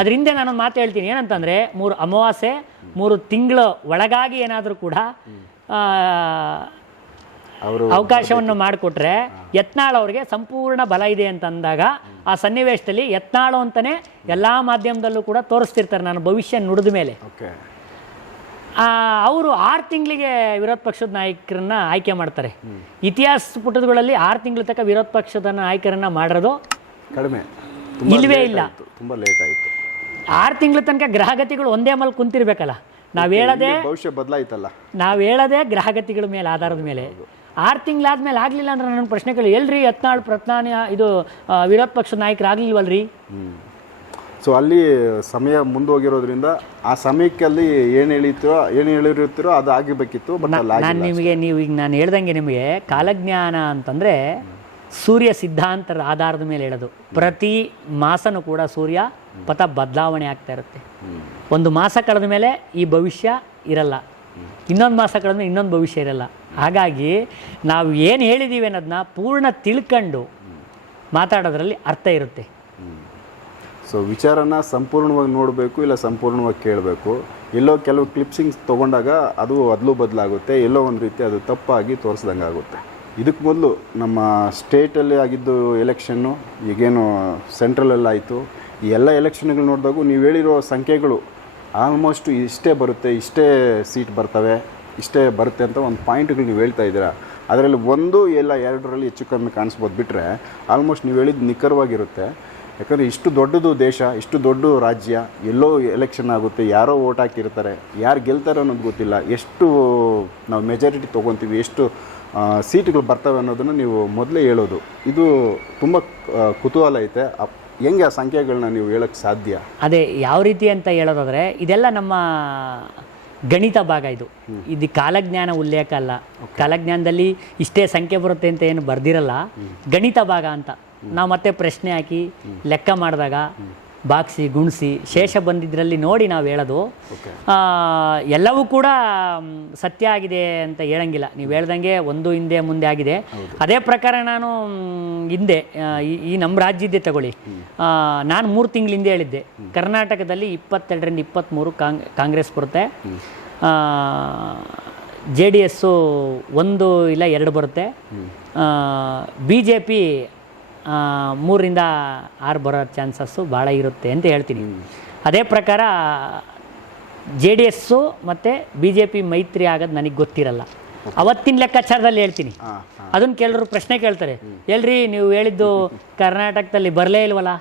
ಅದರಿಂದ ನಾನೊಂದು ಮಾತು ಹೇಳ್ತೀನಿ ಏನಂತಂದರೆ, 3 ಅಮಾವಾಸ್ಯೆ 3 ತಿಂಗಳ ಒಳಗಾಗಿ ಏನಾದರೂ ಕೂಡ ಅವಕಾಶವನ್ನು ಮಾಡಿಕೊಟ್ರೆ ಯತ್ನಾಳ್ ಅವರಿಗೆ ಸಂಪೂರ್ಣ ಬಲ ಇದೆ ಅಂತ ಅಂದಾಗ ಆ ಸನ್ನಿವೇಶದಲ್ಲಿ ಯತ್ನಾಳು ಅಂತಲೇ ಎಲ್ಲ ಮಾಧ್ಯಮದಲ್ಲೂ ಕೂಡ ತೋರಿಸ್ತಿರ್ತಾರೆ. ನಾನು ಭವಿಷ್ಯ ನುಡಿದ ಮೇಲೆ ಅವರು 6 ತಿಂಗಳಿಗೆ ವಿರೋಧ ಪಕ್ಷದ ನಾಯಕರನ್ನ ಆಯ್ಕೆ ಮಾಡ್ತಾರೆ. ಇತಿಹಾಸ ಪುಟಗಳಲ್ಲಿ 6 ತಿಂಗಳ ತನಕ ವಿರೋಧ ಪಕ್ಷದ ನಾಯಕರನ್ನ ಮಾಡಿರೋದು ಕಡಿಮೆ, ಇಲ್ವೇ ಇಲ್ಲ. ತುಂಬಾ ಲೇಟ್ ಆಯಿತು. 6 ತಿಂಗಳ ತನಕ ಗ್ರಹಗತಿಗಳು ಒಂದೇ ಮೇಲೆ ಕುಂತಿರ್ಬೇಕಲ್ಲ. ನಾವು ಹೇಳೋದೇ ಗ್ರಹಗತಿಗಳ ಮೇಲೆ ಆಧಾರದ ಮೇಲೆ. 6 ತಿಂಗಳಾದ್ಮೇಲೆ ಆಗಲಿಲ್ಲ ಅಂದ್ರೆ ನನ್ನ ಪ್ರಶ್ನೆ ಕೇಳಿ, ಎಲ್ರಿ ಯತ್ನಾಳ್ ಪ್ರಧಾನಿ ಇದು ವಿರೋಧ ಪಕ್ಷದ ನಾಯಕರಾಗಲಿಲ್ವಲ್ರಿ? ಸೊ ಅಲ್ಲಿ ಸಮಯ ಮುಂದೋಗಿರೋದ್ರಿಂದ ಆ ಸಮಯಕ್ಕೆ ಅಲ್ಲಿ ಏನು ಹೇಳಿರ್ತೀರೋ ಅದು ಆಗಿಬೇಕಿತ್ತು. ನಾನು ನಿಮಗೆ ಈಗ ನಾನು ಹೇಳ್ದಂಗೆ ನಿಮಗೆ ಕಾಲಜ್ಞಾನ ಅಂತಂದರೆ ಸೂರ್ಯ ಸಿದ್ಧಾಂತದ ಆಧಾರದ ಮೇಲೆ ಹೇಳೋದು. ಪ್ರತಿ ಮಾಸನೂ ಕೂಡ ಸೂರ್ಯ ಪಥ ಬದಲಾವಣೆ ಆಗ್ತಾ ಇರುತ್ತೆ. ಒಂದು ಮಾಸ ಕಳೆದ ಮೇಲೆ ಈ ಭವಿಷ್ಯ ಇರಲ್ಲ, ಇನ್ನೊಂದು ಮಾಸ ಕಳೆದ ಮೇಲೆ ಇನ್ನೊಂದು ಭವಿಷ್ಯ ಇರಲ್ಲ. ಹಾಗಾಗಿ ನಾವು ಏನು ಹೇಳಿದ್ದೀವಿ ಅನ್ನೋದನ್ನ ಪೂರ್ಣ ತಿಳ್ಕೊಂಡು ಮಾತಾಡೋದ್ರಲ್ಲಿ ಅರ್ಥ ಇರುತ್ತೆ. ಸೊ ವಿಚಾರನ ಸಂಪೂರ್ಣವಾಗಿ ನೋಡಬೇಕು, ಇಲ್ಲ ಸಂಪೂರ್ಣವಾಗಿ ಕೇಳಬೇಕು. ಎಲ್ಲೋ ಕೆಲವು ಕ್ಲಿಪ್ಸಿಂಗ್ಸ್ ತೊಗೊಂಡಾಗ ಅದು ಅದಲು ಬದಲಾಗುತ್ತೆ, ಎಲ್ಲೋ ಒಂದು ರೀತಿ ಅದು ತಪ್ಪಾಗಿ ತೋರಿಸ್ದಂಗೆ ಆಗುತ್ತೆ. ಇದಕ್ಕೆ ಮೊದಲು ನಮ್ಮ ಸ್ಟೇಟಲ್ಲಿ ಆಗಿದ್ದು ಎಲೆಕ್ಷನ್ನು, ಈಗೇನು ಸೆಂಟ್ರಲಲ್ಲಿ ಆಯಿತು, ಈ ಎಲ್ಲ ಎಲೆಕ್ಷನ್ಗಳು ನೋಡಿದಾಗೂ ನೀವು ಹೇಳಿರೋ ಸಂಖ್ಯೆಗಳು ಆಲ್ಮೋಸ್ಟ್ ಇಷ್ಟೇ ಬರುತ್ತೆ, ಇಷ್ಟೇ ಸೀಟ್ ಬರ್ತವೆ, ಇಷ್ಟೇ ಬರುತ್ತೆ ಅಂತ ಒಂದು ಪಾಯಿಂಟ್ಗಳು ನೀವು ಹೇಳ್ತಾ ಇದ್ದೀರಾ. ಅದರಲ್ಲಿ ಒಂದು ಇಲ್ಲ ಎರಡರಲ್ಲಿ ಹೆಚ್ಚು ಕಮ್ಮಿ ಕಾಣಿಸ್ಬೋದು, ಬಿಟ್ಟರೆ ಆಲ್ಮೋಸ್ಟ್ ನೀವು ಹೇಳಿದ್ದು ನಿಖರವಾಗಿರುತ್ತೆ. ಯಾಕಂದರೆ ಇಷ್ಟು ದೊಡ್ಡದು ದೇಶ, ಇಷ್ಟು ದೊಡ್ಡ ರಾಜ್ಯ, ಎಲ್ಲೋ ಎಲೆಕ್ಷನ್ ಆಗುತ್ತೆ, ಯಾರೋ ಓಟ್ ಹಾಕಿರ್ತಾರೆ, ಯಾರು ಗೆಲ್ತಾರೆ ಅನ್ನೋದು ಗೊತ್ತಿಲ್ಲ, ಎಷ್ಟು ನಾವು ಮೆಜಾರಿಟಿ ತೊಗೊತೀವಿ, ಎಷ್ಟು ಸೀಟ್ಗಳು ಬರ್ತವೆ ಅನ್ನೋದನ್ನು ನೀವು ಮೊದಲೇ ಹೇಳೋದು. ಇದು ತುಂಬ ಕುತೂಹಲ ಐತೆ. ಹೆಂಗೆ ಆ ಸಂಖ್ಯೆಗಳನ್ನ ನೀವು ಹೇಳೋಕ್ಕೆ ಸಾಧ್ಯ? ಅದೇ ಯಾವ ರೀತಿ ಅಂತ ಹೇಳೋದಾದರೆ, ಇದೆಲ್ಲ ನಮ್ಮ ಗಣಿತ ಭಾಗ. ಇದು ಕಾಲಜ್ಞಾನ ಉಲ್ಲೇಖ ಅಲ್ಲ. ಕಾಲಜ್ಞಾನದಲ್ಲಿ ಇಷ್ಟೇ ಸಂಖ್ಯೆ ಬರುತ್ತೆ ಅಂತ ಏನು ಬರ್ದಿರಲ್ಲ, ಗಣಿತ ಭಾಗ ಅಂತ. ನಾವು ಮತ್ತೆ ಪ್ರಶ್ನೆ ಹಾಕಿ ಲೆಕ್ಕ ಮಾಡಿದಾಗ ಬಾಗಿಸಿ ಗುಣಿಸಿ ಶೇಷ ಬಂದಿದ್ರಲ್ಲಿ ನೋಡಿ ನಾವು ಹೇಳೋದು. ಎಲ್ಲವೂ ಕೂಡ ಸತ್ಯ ಆಗಿದೆ ಅಂತ ಹೇಳಂಗಿಲ್ಲ. ನೀವು ಹೇಳ್ದಂಗೆ ಒಂದು ಹಿಂದೆ ಮುಂದೆ ಆಗಿದೆ. ಅದೇ ಪ್ರಕಾರ ನಾನು ಹಿಂದೆ ಈ ನಮ್ಮ ರಾಜ್ಯದ್ದೇ ತಗೊಳ್ಳಿ, ನಾನು 3 ತಿಂಗಳ ಹಿಂದೆ ಹೇಳಿದ್ದೆ ಕರ್ನಾಟಕದಲ್ಲಿ 22ರಿಂದ 23 ಕಾಂಗ್ರೆಸ್ ಬರುತ್ತೆ, JDS 1 ಇಲ್ಲ 2 ಬರುತ್ತೆ, BJP 3ರಿಂದ 6 ಬರೋ ಚಾನ್ಸಸ್ಸು ಭಾಳ ಇರುತ್ತೆ ಅಂತ ಹೇಳ್ತೀನಿ. ಅದೇ ಪ್ರಕಾರ JDS ಮತ್ತು BJP ಮೈತ್ರಿ ಆಗೋದು ನನಗೆ ಗೊತ್ತಿರಲ್ಲ. ಅವತ್ತಿನ ಲೆಕ್ಕಾಚಾರದಲ್ಲಿ ಹೇಳ್ತೀನಿ. ಅದನ್ನು ಕೆಲವರು ಪ್ರಶ್ನೆ ಕೇಳ್ತಾರೆ, ಎಲ್ರಿ ನೀವು ಹೇಳಿದ್ದು ಕರ್ನಾಟಕದಲ್ಲಿ ಬರಲೇ ಇಲ್ವಲ್ಲ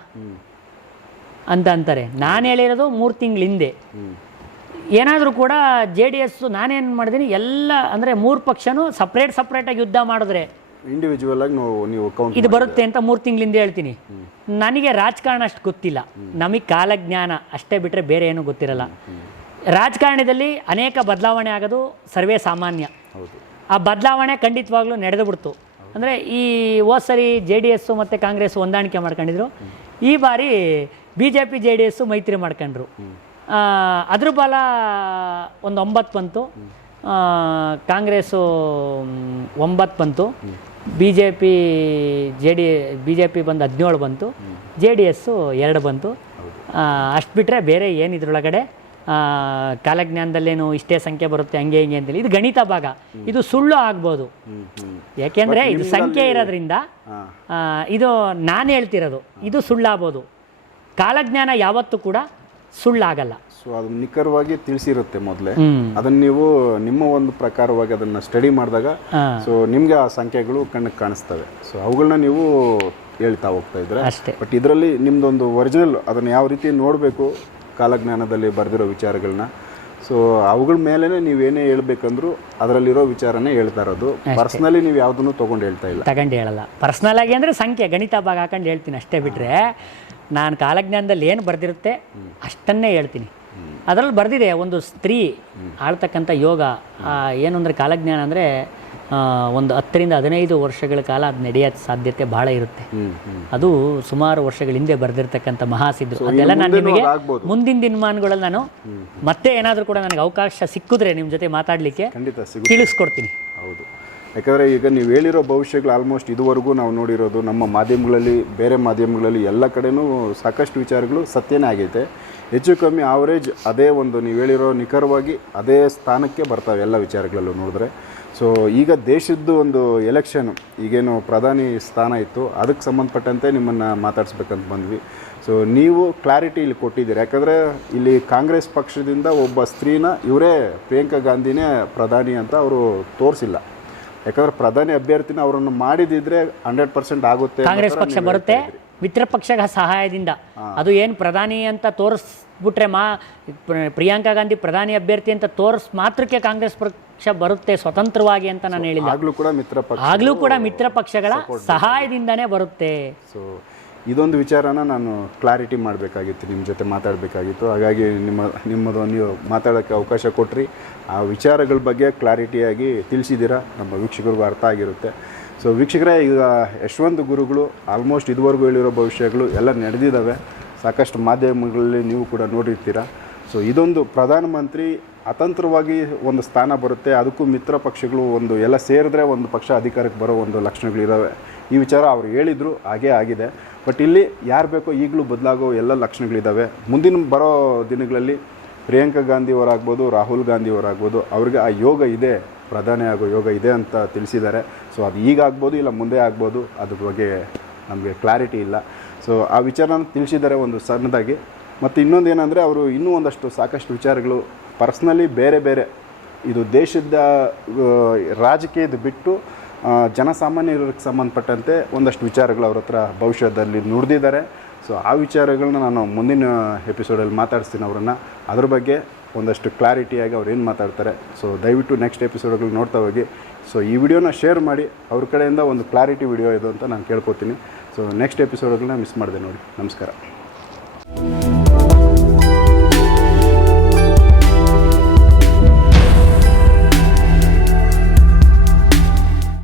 ಅಂತ ಅಂತಾರೆ. ನಾನು ಹೇಳಿರೋದು 3 ತಿಂಗಳ ಹಿಂದೆ. ಏನಾದರೂ ಕೂಡ JDS ನಾನೇನು ಮಾಡಿದ್ದೀನಿ, ಎಲ್ಲ ಅಂದರೆ 3 ಪಕ್ಷನೂ ಸಪ್ರೇಟಾಗಿ ಯುದ್ಧ ಮಾಡಿದ್ರೆ ಇಂಡಿವಿಜುವಲ್ ಆಗಿ ನೀವು ಕೌಂಟ್ ಇದು ಬರುತ್ತೆ ಅಂತ 3 ತಿಂಗಳಿಂದ ಹೇಳ್ತೀನಿ. ನನಗೆ ರಾಜಕಾರಣ ಅಷ್ಟು ಗೊತ್ತಿಲ್ಲ, ನಮಗೆ ಕಾಲಜ್ಞಾನ ಅಷ್ಟೇ ಬಿಟ್ಟರೆ ಬೇರೆ ಏನೂ ಗೊತ್ತಿರಲ್ಲ. ರಾಜಕಾರಣದಲ್ಲಿ ಅನೇಕ ಬದಲಾವಣೆ ಆಗೋದು ಸರ್ವೇ ಸಾಮಾನ್ಯ. ಆ ಬದಲಾವಣೆ ಖಂಡಿತವಾಗ್ಲೂ ನಡೆದು ಬಿಡ್ತು. ಅಂದರೆ ಈ ಹೋದ ಸರಿ JDS ಮತ್ತು ಕಾಂಗ್ರೆಸ್ ಹೊಂದಾಣಿಕೆ ಮಾಡ್ಕೊಂಡಿದ್ರು, ಈ ಬಾರಿ BJP JDS ಮೈತ್ರಿ ಮಾಡ್ಕೊಂಡ್ರು. ಅದ್ರ ಬಲ ಒಂದು 9 ಬಂತು, ಕಾಂಗ್ರೆಸ್ಸು 9 ಬಂತು, BJP ಬಂದು 17 ಬಂತು, JDS 2 ಬಂತು. ಅಷ್ಟು ಬಿಟ್ಟರೆ ಬೇರೆ ಏನು ಇದ್ರೊಳಗಡೆ ಕಾಲಜ್ಞಾನದಲ್ಲೇನು ಇಷ್ಟೇ ಸಂಖ್ಯೆ ಬರುತ್ತೆ ಹಂಗೆ ಹಿಂಗೆ ಅಂತೇಳಿ ಇದು ಗಣಿತ ಭಾಗ. ಇದು ಸುಳ್ಳು ಆಗ್ಬೋದು, ಯಾಕೆಂದರೆ ಇದು ಸಂಖ್ಯೆ ಇರೋದ್ರಿಂದ ಇದು ನಾನು ಹೇಳ್ತಿರೋದು, ಇದು ಸುಳ್ಳಾಗ್ಬೋದು. ಕಾಲಜ್ಞಾನ ಯಾವತ್ತೂ ಕೂಡ ಸುಳ್ಳಾಗಲ್ಲ. ಸೊ ಅದನ್ನ ನಿಖರವಾಗಿ ತಿಳಿಸಿರುತ್ತೆ ಮೊದಲೇ. ಅದನ್ನ ನೀವು ನಿಮ್ಮ ಒಂದು ಪ್ರಕಾರವಾಗಿ ಅದನ್ನ ಸ್ಟಡಿ ಮಾಡಿದಾಗ ಸೊ ನಿಮ್ಗೆ ಆ ಸಂಖ್ಯೆಗಳು ಕಣ್ಣಿಗೆ ಕಾಣಿಸ್ತವೆ. ಸೊ ಅವುಗಳನ್ನ ನೀವು ಹೇಳ್ತಾ ಹೋಗ್ತಾ ಇದ್ರೆ ಅಷ್ಟೇ. ಬಟ್ ಇದರಲ್ಲಿ ನಿಮ್ದೊಂದು ಒರಿಜಿನಲ್ ಅದನ್ನ ಯಾವ ರೀತಿ ನೋಡಬೇಕು ಕಾಲಜ್ಞಾನದಲ್ಲಿ ಬರೆದಿರೋ ವಿಚಾರಗಳನ್ನ, ಸೊ ಅವುಗಳ ಮೇಲೇ ನೀವೇನೇ ಹೇಳ್ಬೇಕಂದ್ರೂ ಅದರಲ್ಲಿರೋ ವಿಚಾರನೇ ಹೇಳ್ತಾ ಇರೋದು. ಪರ್ಸ್ನಲಿ ನೀವು ಯಾವುದನ್ನು ತಗೊಂಡು ಹೇಳಲ್ಲ. ಪರ್ಸ್ನಲ್ ಆಗಿ ಅಂದರೆ ಸಂಖ್ಯೆ ಗಣಿತ ಭಾಗ ಹಾಕೊಂಡು ಹೇಳ್ತೀನಿ ಅಷ್ಟೇ, ಬಿಟ್ಟರೆ ನಾನು ಕಾಲಜ್ಞಾನದಲ್ಲಿ ಏನು ಬರೆದಿರುತ್ತೆ ಅಷ್ಟನ್ನೇ ಹೇಳ್ತೀನಿ. ಅದರಲ್ಲಿ ಬರೆದಿದೆ ಒಂದು ಸ್ತ್ರೀ ಆಳ್ತಕ್ಕಂಥ ಯೋಗ ಏನು ಅಂದರೆ ಕಾಲಜ್ಞಾನ ಅಂದರೆ ಒಂದು 10ರಿಂದ 15 ವರ್ಷಗಳ ಕಾಲ ಅದು ನಡೆಯೋ ಸಾಧ್ಯತೆ ಭಾಳ ಇರುತ್ತೆ. ಅದು ಸುಮಾರು ವರ್ಷಗಳ ಹಿಂದೆ ಬರೆದಿರ್ತಕ್ಕಂಥ ಮಹಾಸಿದ್ರು. ಅದೆಲ್ಲ ನಾನು ನಿಮಗೆ ಮುಂದಿನ ದಿನಮಾನಗಳಲ್ಲಿ ನಾನು ಮತ್ತೆ ಏನಾದರೂ ಕೂಡ ನನಗೆ ಅವಕಾಶ ಸಿಕ್ಕಿದ್ರೆ ನಿಮ್ಮ ಜೊತೆ ಮಾತಾಡಲಿಕ್ಕೆ ತಿಳಿಸ್ಕೊಡ್ತೀನಿ. ಹೌದು, ಯಾಕಂದರೆ ಈಗ ನೀವು ಹೇಳಿರೋ ಭವಿಷ್ಯಗಳು ಆಲ್ಮೋಸ್ಟ್ ಇದುವರೆಗೂ ನಾವು ನೋಡಿರೋದು ನಮ್ಮ ಮಾಧ್ಯಮಗಳಲ್ಲಿ, ಬೇರೆ ಮಾಧ್ಯಮಗಳಲ್ಲಿ ಎಲ್ಲ ಕಡೆನೂ ಸಾಕಷ್ಟು ವಿಚಾರಗಳು ಸತ್ಯನೇ ಆಗೈತೆ. ಹೆಚ್ಚು ಕಮ್ಮಿ ಆವರೇಜ್ ಅದೇ ಒಂದು ನೀವು ಹೇಳಿರೋ ನಿಖರವಾಗಿ ಅದೇ ಸ್ಥಾನಕ್ಕೆ ಬರ್ತವೆ ಎಲ್ಲ ವಿಚಾರಗಳಲ್ಲೂ ನೋಡಿದ್ರೆ. ಸೊ ಈಗ ದೇಶದ್ದು ಒಂದು ಎಲೆಕ್ಷನ್ ಈಗೇನು ಪ್ರಧಾನಿ ಸ್ಥಾನ ಇತ್ತು, ಅದಕ್ಕೆ ಸಂಬಂಧಪಟ್ಟಂತೆ ನಿಮ್ಮನ್ನು ಮಾತಾಡಿಸ್ಬೇಕಂತ ಬಂದ್ವಿ. ಸೊ ನೀವು ಕ್ಲಾರಿಟಿ ಇಲ್ಲಿ ಕೊಟ್ಟಿದ್ದೀರಿ. ಯಾಕಂದರೆ ಇಲ್ಲಿ ಕಾಂಗ್ರೆಸ್ ಪಕ್ಷದಿಂದ ಒಬ್ಬ ಸ್ತ್ರೀನ ಇವರೇ ಪ್ರಿಯಾಂಕಾ ಗಾಂಧಿನೇ ಪ್ರಧಾನಿ ಅಂತ ಅವರು ತೋರಿಸಿಲ್ಲ. ಯಾಕಂದರೆ ಪ್ರಧಾನಿ ಅಭ್ಯರ್ಥಿನ ಅವರನ್ನು ಮಾಡಿದಿದ್ರೆ 100% ಆಗುತ್ತೆ. ಕಾಂಗ್ರೆಸ್ ಪಕ್ಷ ಬರುತ್ತೆ ಮಿತ್ರ ಪಕ್ಷದ ಸಹಾಯದಿಂದ. ಅದು ಏನು ಪ್ರಧಾನಿ ಅಂತ ತೋರಿಸ್ಬಿಟ್ರೆ ಪ್ರಿಯಾಂಕಾ ಗಾಂಧಿ ಪ್ರಧಾನಿ ಅಭ್ಯರ್ಥಿ ಅಂತ ಮಾತ್ರಕ್ಕೆ ಕಾಂಗ್ರೆಸ್ ಪಕ್ಷ ಬರುತ್ತೆ ಸ್ವತಂತ್ರವಾಗಿ ಅಂತ ನಾನು ಹೇಳಿಲ್ಲ. ಆಗ್ಲೂ ಕೂಡ ಮಿತ್ರ ಪಕ್ಷಗಳ ಸಹಾಯದಿಂದನೇ ಬರುತ್ತೆ. ಸೊ ಇದೊಂದು ವಿಚಾರನ ನಾನು ಕ್ಲಾರಿಟಿ ಮಾಡಬೇಕಾಗಿತ್ತು, ನಿಮ್ಮ ಜೊತೆ ಮಾತಾಡಬೇಕಾಗಿತ್ತು. ಹಾಗಾಗಿ ನಿಮ್ಮದು ನೀವು ಮಾತಾಡೋಕ್ಕೆ ಅವಕಾಶ ಕೊಟ್ರಿ. ಆ ವಿಚಾರಗಳ ಬಗ್ಗೆ ಕ್ಲಾರಿಟಿಯಾಗಿ ತಿಳಿಸಿದ್ದೀರಾ, ನಮ್ಮ ವೀಕ್ಷಕರಿಗೂ ಅರ್ಥ ಆಗಿರುತ್ತೆ. ಸೊ ವೀಕ್ಷಕರೇ, ಈಗ ಯಶವಂತ ಗುರುಗಳು ಆಲ್ಮೋಸ್ಟ್ ಇದುವರೆಗೂ ಹೇಳಿರೋ ಭವಿಷ್ಯಗಳು ಎಲ್ಲ ನಡೆದಿದ್ದಾವೆ. ಸಾಕಷ್ಟು ಮಾಧ್ಯಮಗಳಲ್ಲಿ ನೀವು ಕೂಡ ನೋಡಿರ್ತೀರ. ಸೊ ಇದೊಂದು ಪ್ರಧಾನಮಂತ್ರಿ ಅತಂತ್ರವಾಗಿ ಒಂದು ಸ್ಥಾನ ಬರುತ್ತೆ, ಅದಕ್ಕೂ ಮಿತ್ರ ಪಕ್ಷಗಳು ಒಂದು ಎಲ್ಲ ಸೇರಿದ್ರೆ ಒಂದು ಪಕ್ಷ ಅಧಿಕಾರಕ್ಕೆ ಬರೋ ಒಂದು ಲಕ್ಷಣಗಳಿದ್ದಾವೆ. ಈ ವಿಚಾರ ಅವ್ರು ಹೇಳಿದರು, ಹಾಗೇ ಆಗಿದೆ. ಬಟ್ ಇಲ್ಲಿ ಯಾರು ಬೇಕೋ ಈಗಲೂ ಬದಲಾಗೋ ಎಲ್ಲ ಲಕ್ಷಣಗಳಿದ್ದಾವೆ. ಮುಂದಿನ ಬರೋ ದಿನಗಳಲ್ಲಿ ಪ್ರಿಯಾಂಕಾ ಗಾಂಧಿ ಅವರಾಗ್ಬೋದು, ರಾಹುಲ್ ಗಾಂಧಿ ಅವರಾಗ್ಬೋದು, ಅವ್ರಿಗೆ ಆ ಯೋಗ ಇದೆ, ಪ್ರಧಾನಿ ಆಗೋ ಯೋಗ ಇದೆ ಅಂತ ತಿಳಿಸಿದ್ದಾರೆ. ಸೊ ಅದು ಈಗ ಆಗ್ಬೋದು, ಇಲ್ಲ ಮುಂದೆ ಆಗ್ಬೋದು, ಅದ್ರ ಬಗ್ಗೆ ನಮಗೆ ಕ್ಲಾರಿಟಿ ಇಲ್ಲ. ಸೊ ಆ ವಿಚಾರನ ತಿಳಿಸಿದ್ದಾರೆ ಒಂದು ಸಣ್ಣದಾಗಿ. ಮತ್ತು ಇನ್ನೊಂದು ಏನಂದರೆ ಅವರು ಇನ್ನೂ ಒಂದಷ್ಟು ಸಾಕಷ್ಟು ವಿಚಾರಗಳು ಪರ್ಸ್ನಲಿ ಬೇರೆ ಬೇರೆ ಇದು ದೇಶದ ರಾಜಕೀಯದ ಬಿಟ್ಟು ಜನಸಾಮಾನ್ಯರಿಗೆ ಸಂಬಂಧಪಟ್ಟಂತೆ ಒಂದಷ್ಟು ವಿಚಾರಗಳು ಅವ್ರ ಹತ್ರ ಭವಿಷ್ಯದಲ್ಲಿ ನುಡಿದಿದ್ದಾರೆ. ಸೊ ಆ ವಿಚಾರಗಳನ್ನ ನಾನು ಮುಂದಿನ ಎಪಿಸೋಡಲ್ಲಿ ಮಾತಾಡಿಸ್ತೀನಿ ಅವರನ್ನು. ಅದ್ರ ಬಗ್ಗೆ ಒಂದಷ್ಟು ಕ್ಲಾರಿಟಿಯಾಗಿ ಅವ್ರು ಏನು ಮಾತಾಡ್ತಾರೆ. ಸೊ ದಯವಿಟ್ಟು ನೆಕ್ಸ್ಟ್ ಎಪಿಸೋಡ್ಗಳು ನೋಡ್ತಾ ಹೋಗಿ. ಸೊ ಈ ವಿಡಿಯೋನ ಶೇರ್ ಮಾಡಿ, ಅವ್ರ ಕಡೆಯಿಂದ ಒಂದು ಕ್ಲಾರಿಟಿ ವಿಡಿಯೋ ಇದು ಅಂತ ನಾನು ಕೇಳ್ಕೊತೀನಿ. ಸೊ ನೆಕ್ಸ್ಟ್ ಎಪಿಸೋಡ್ಗಳನ್ನ ಮಿಸ್ ಮಾಡಿದೆ ನೋಡಿ. ನಮಸ್ಕಾರ.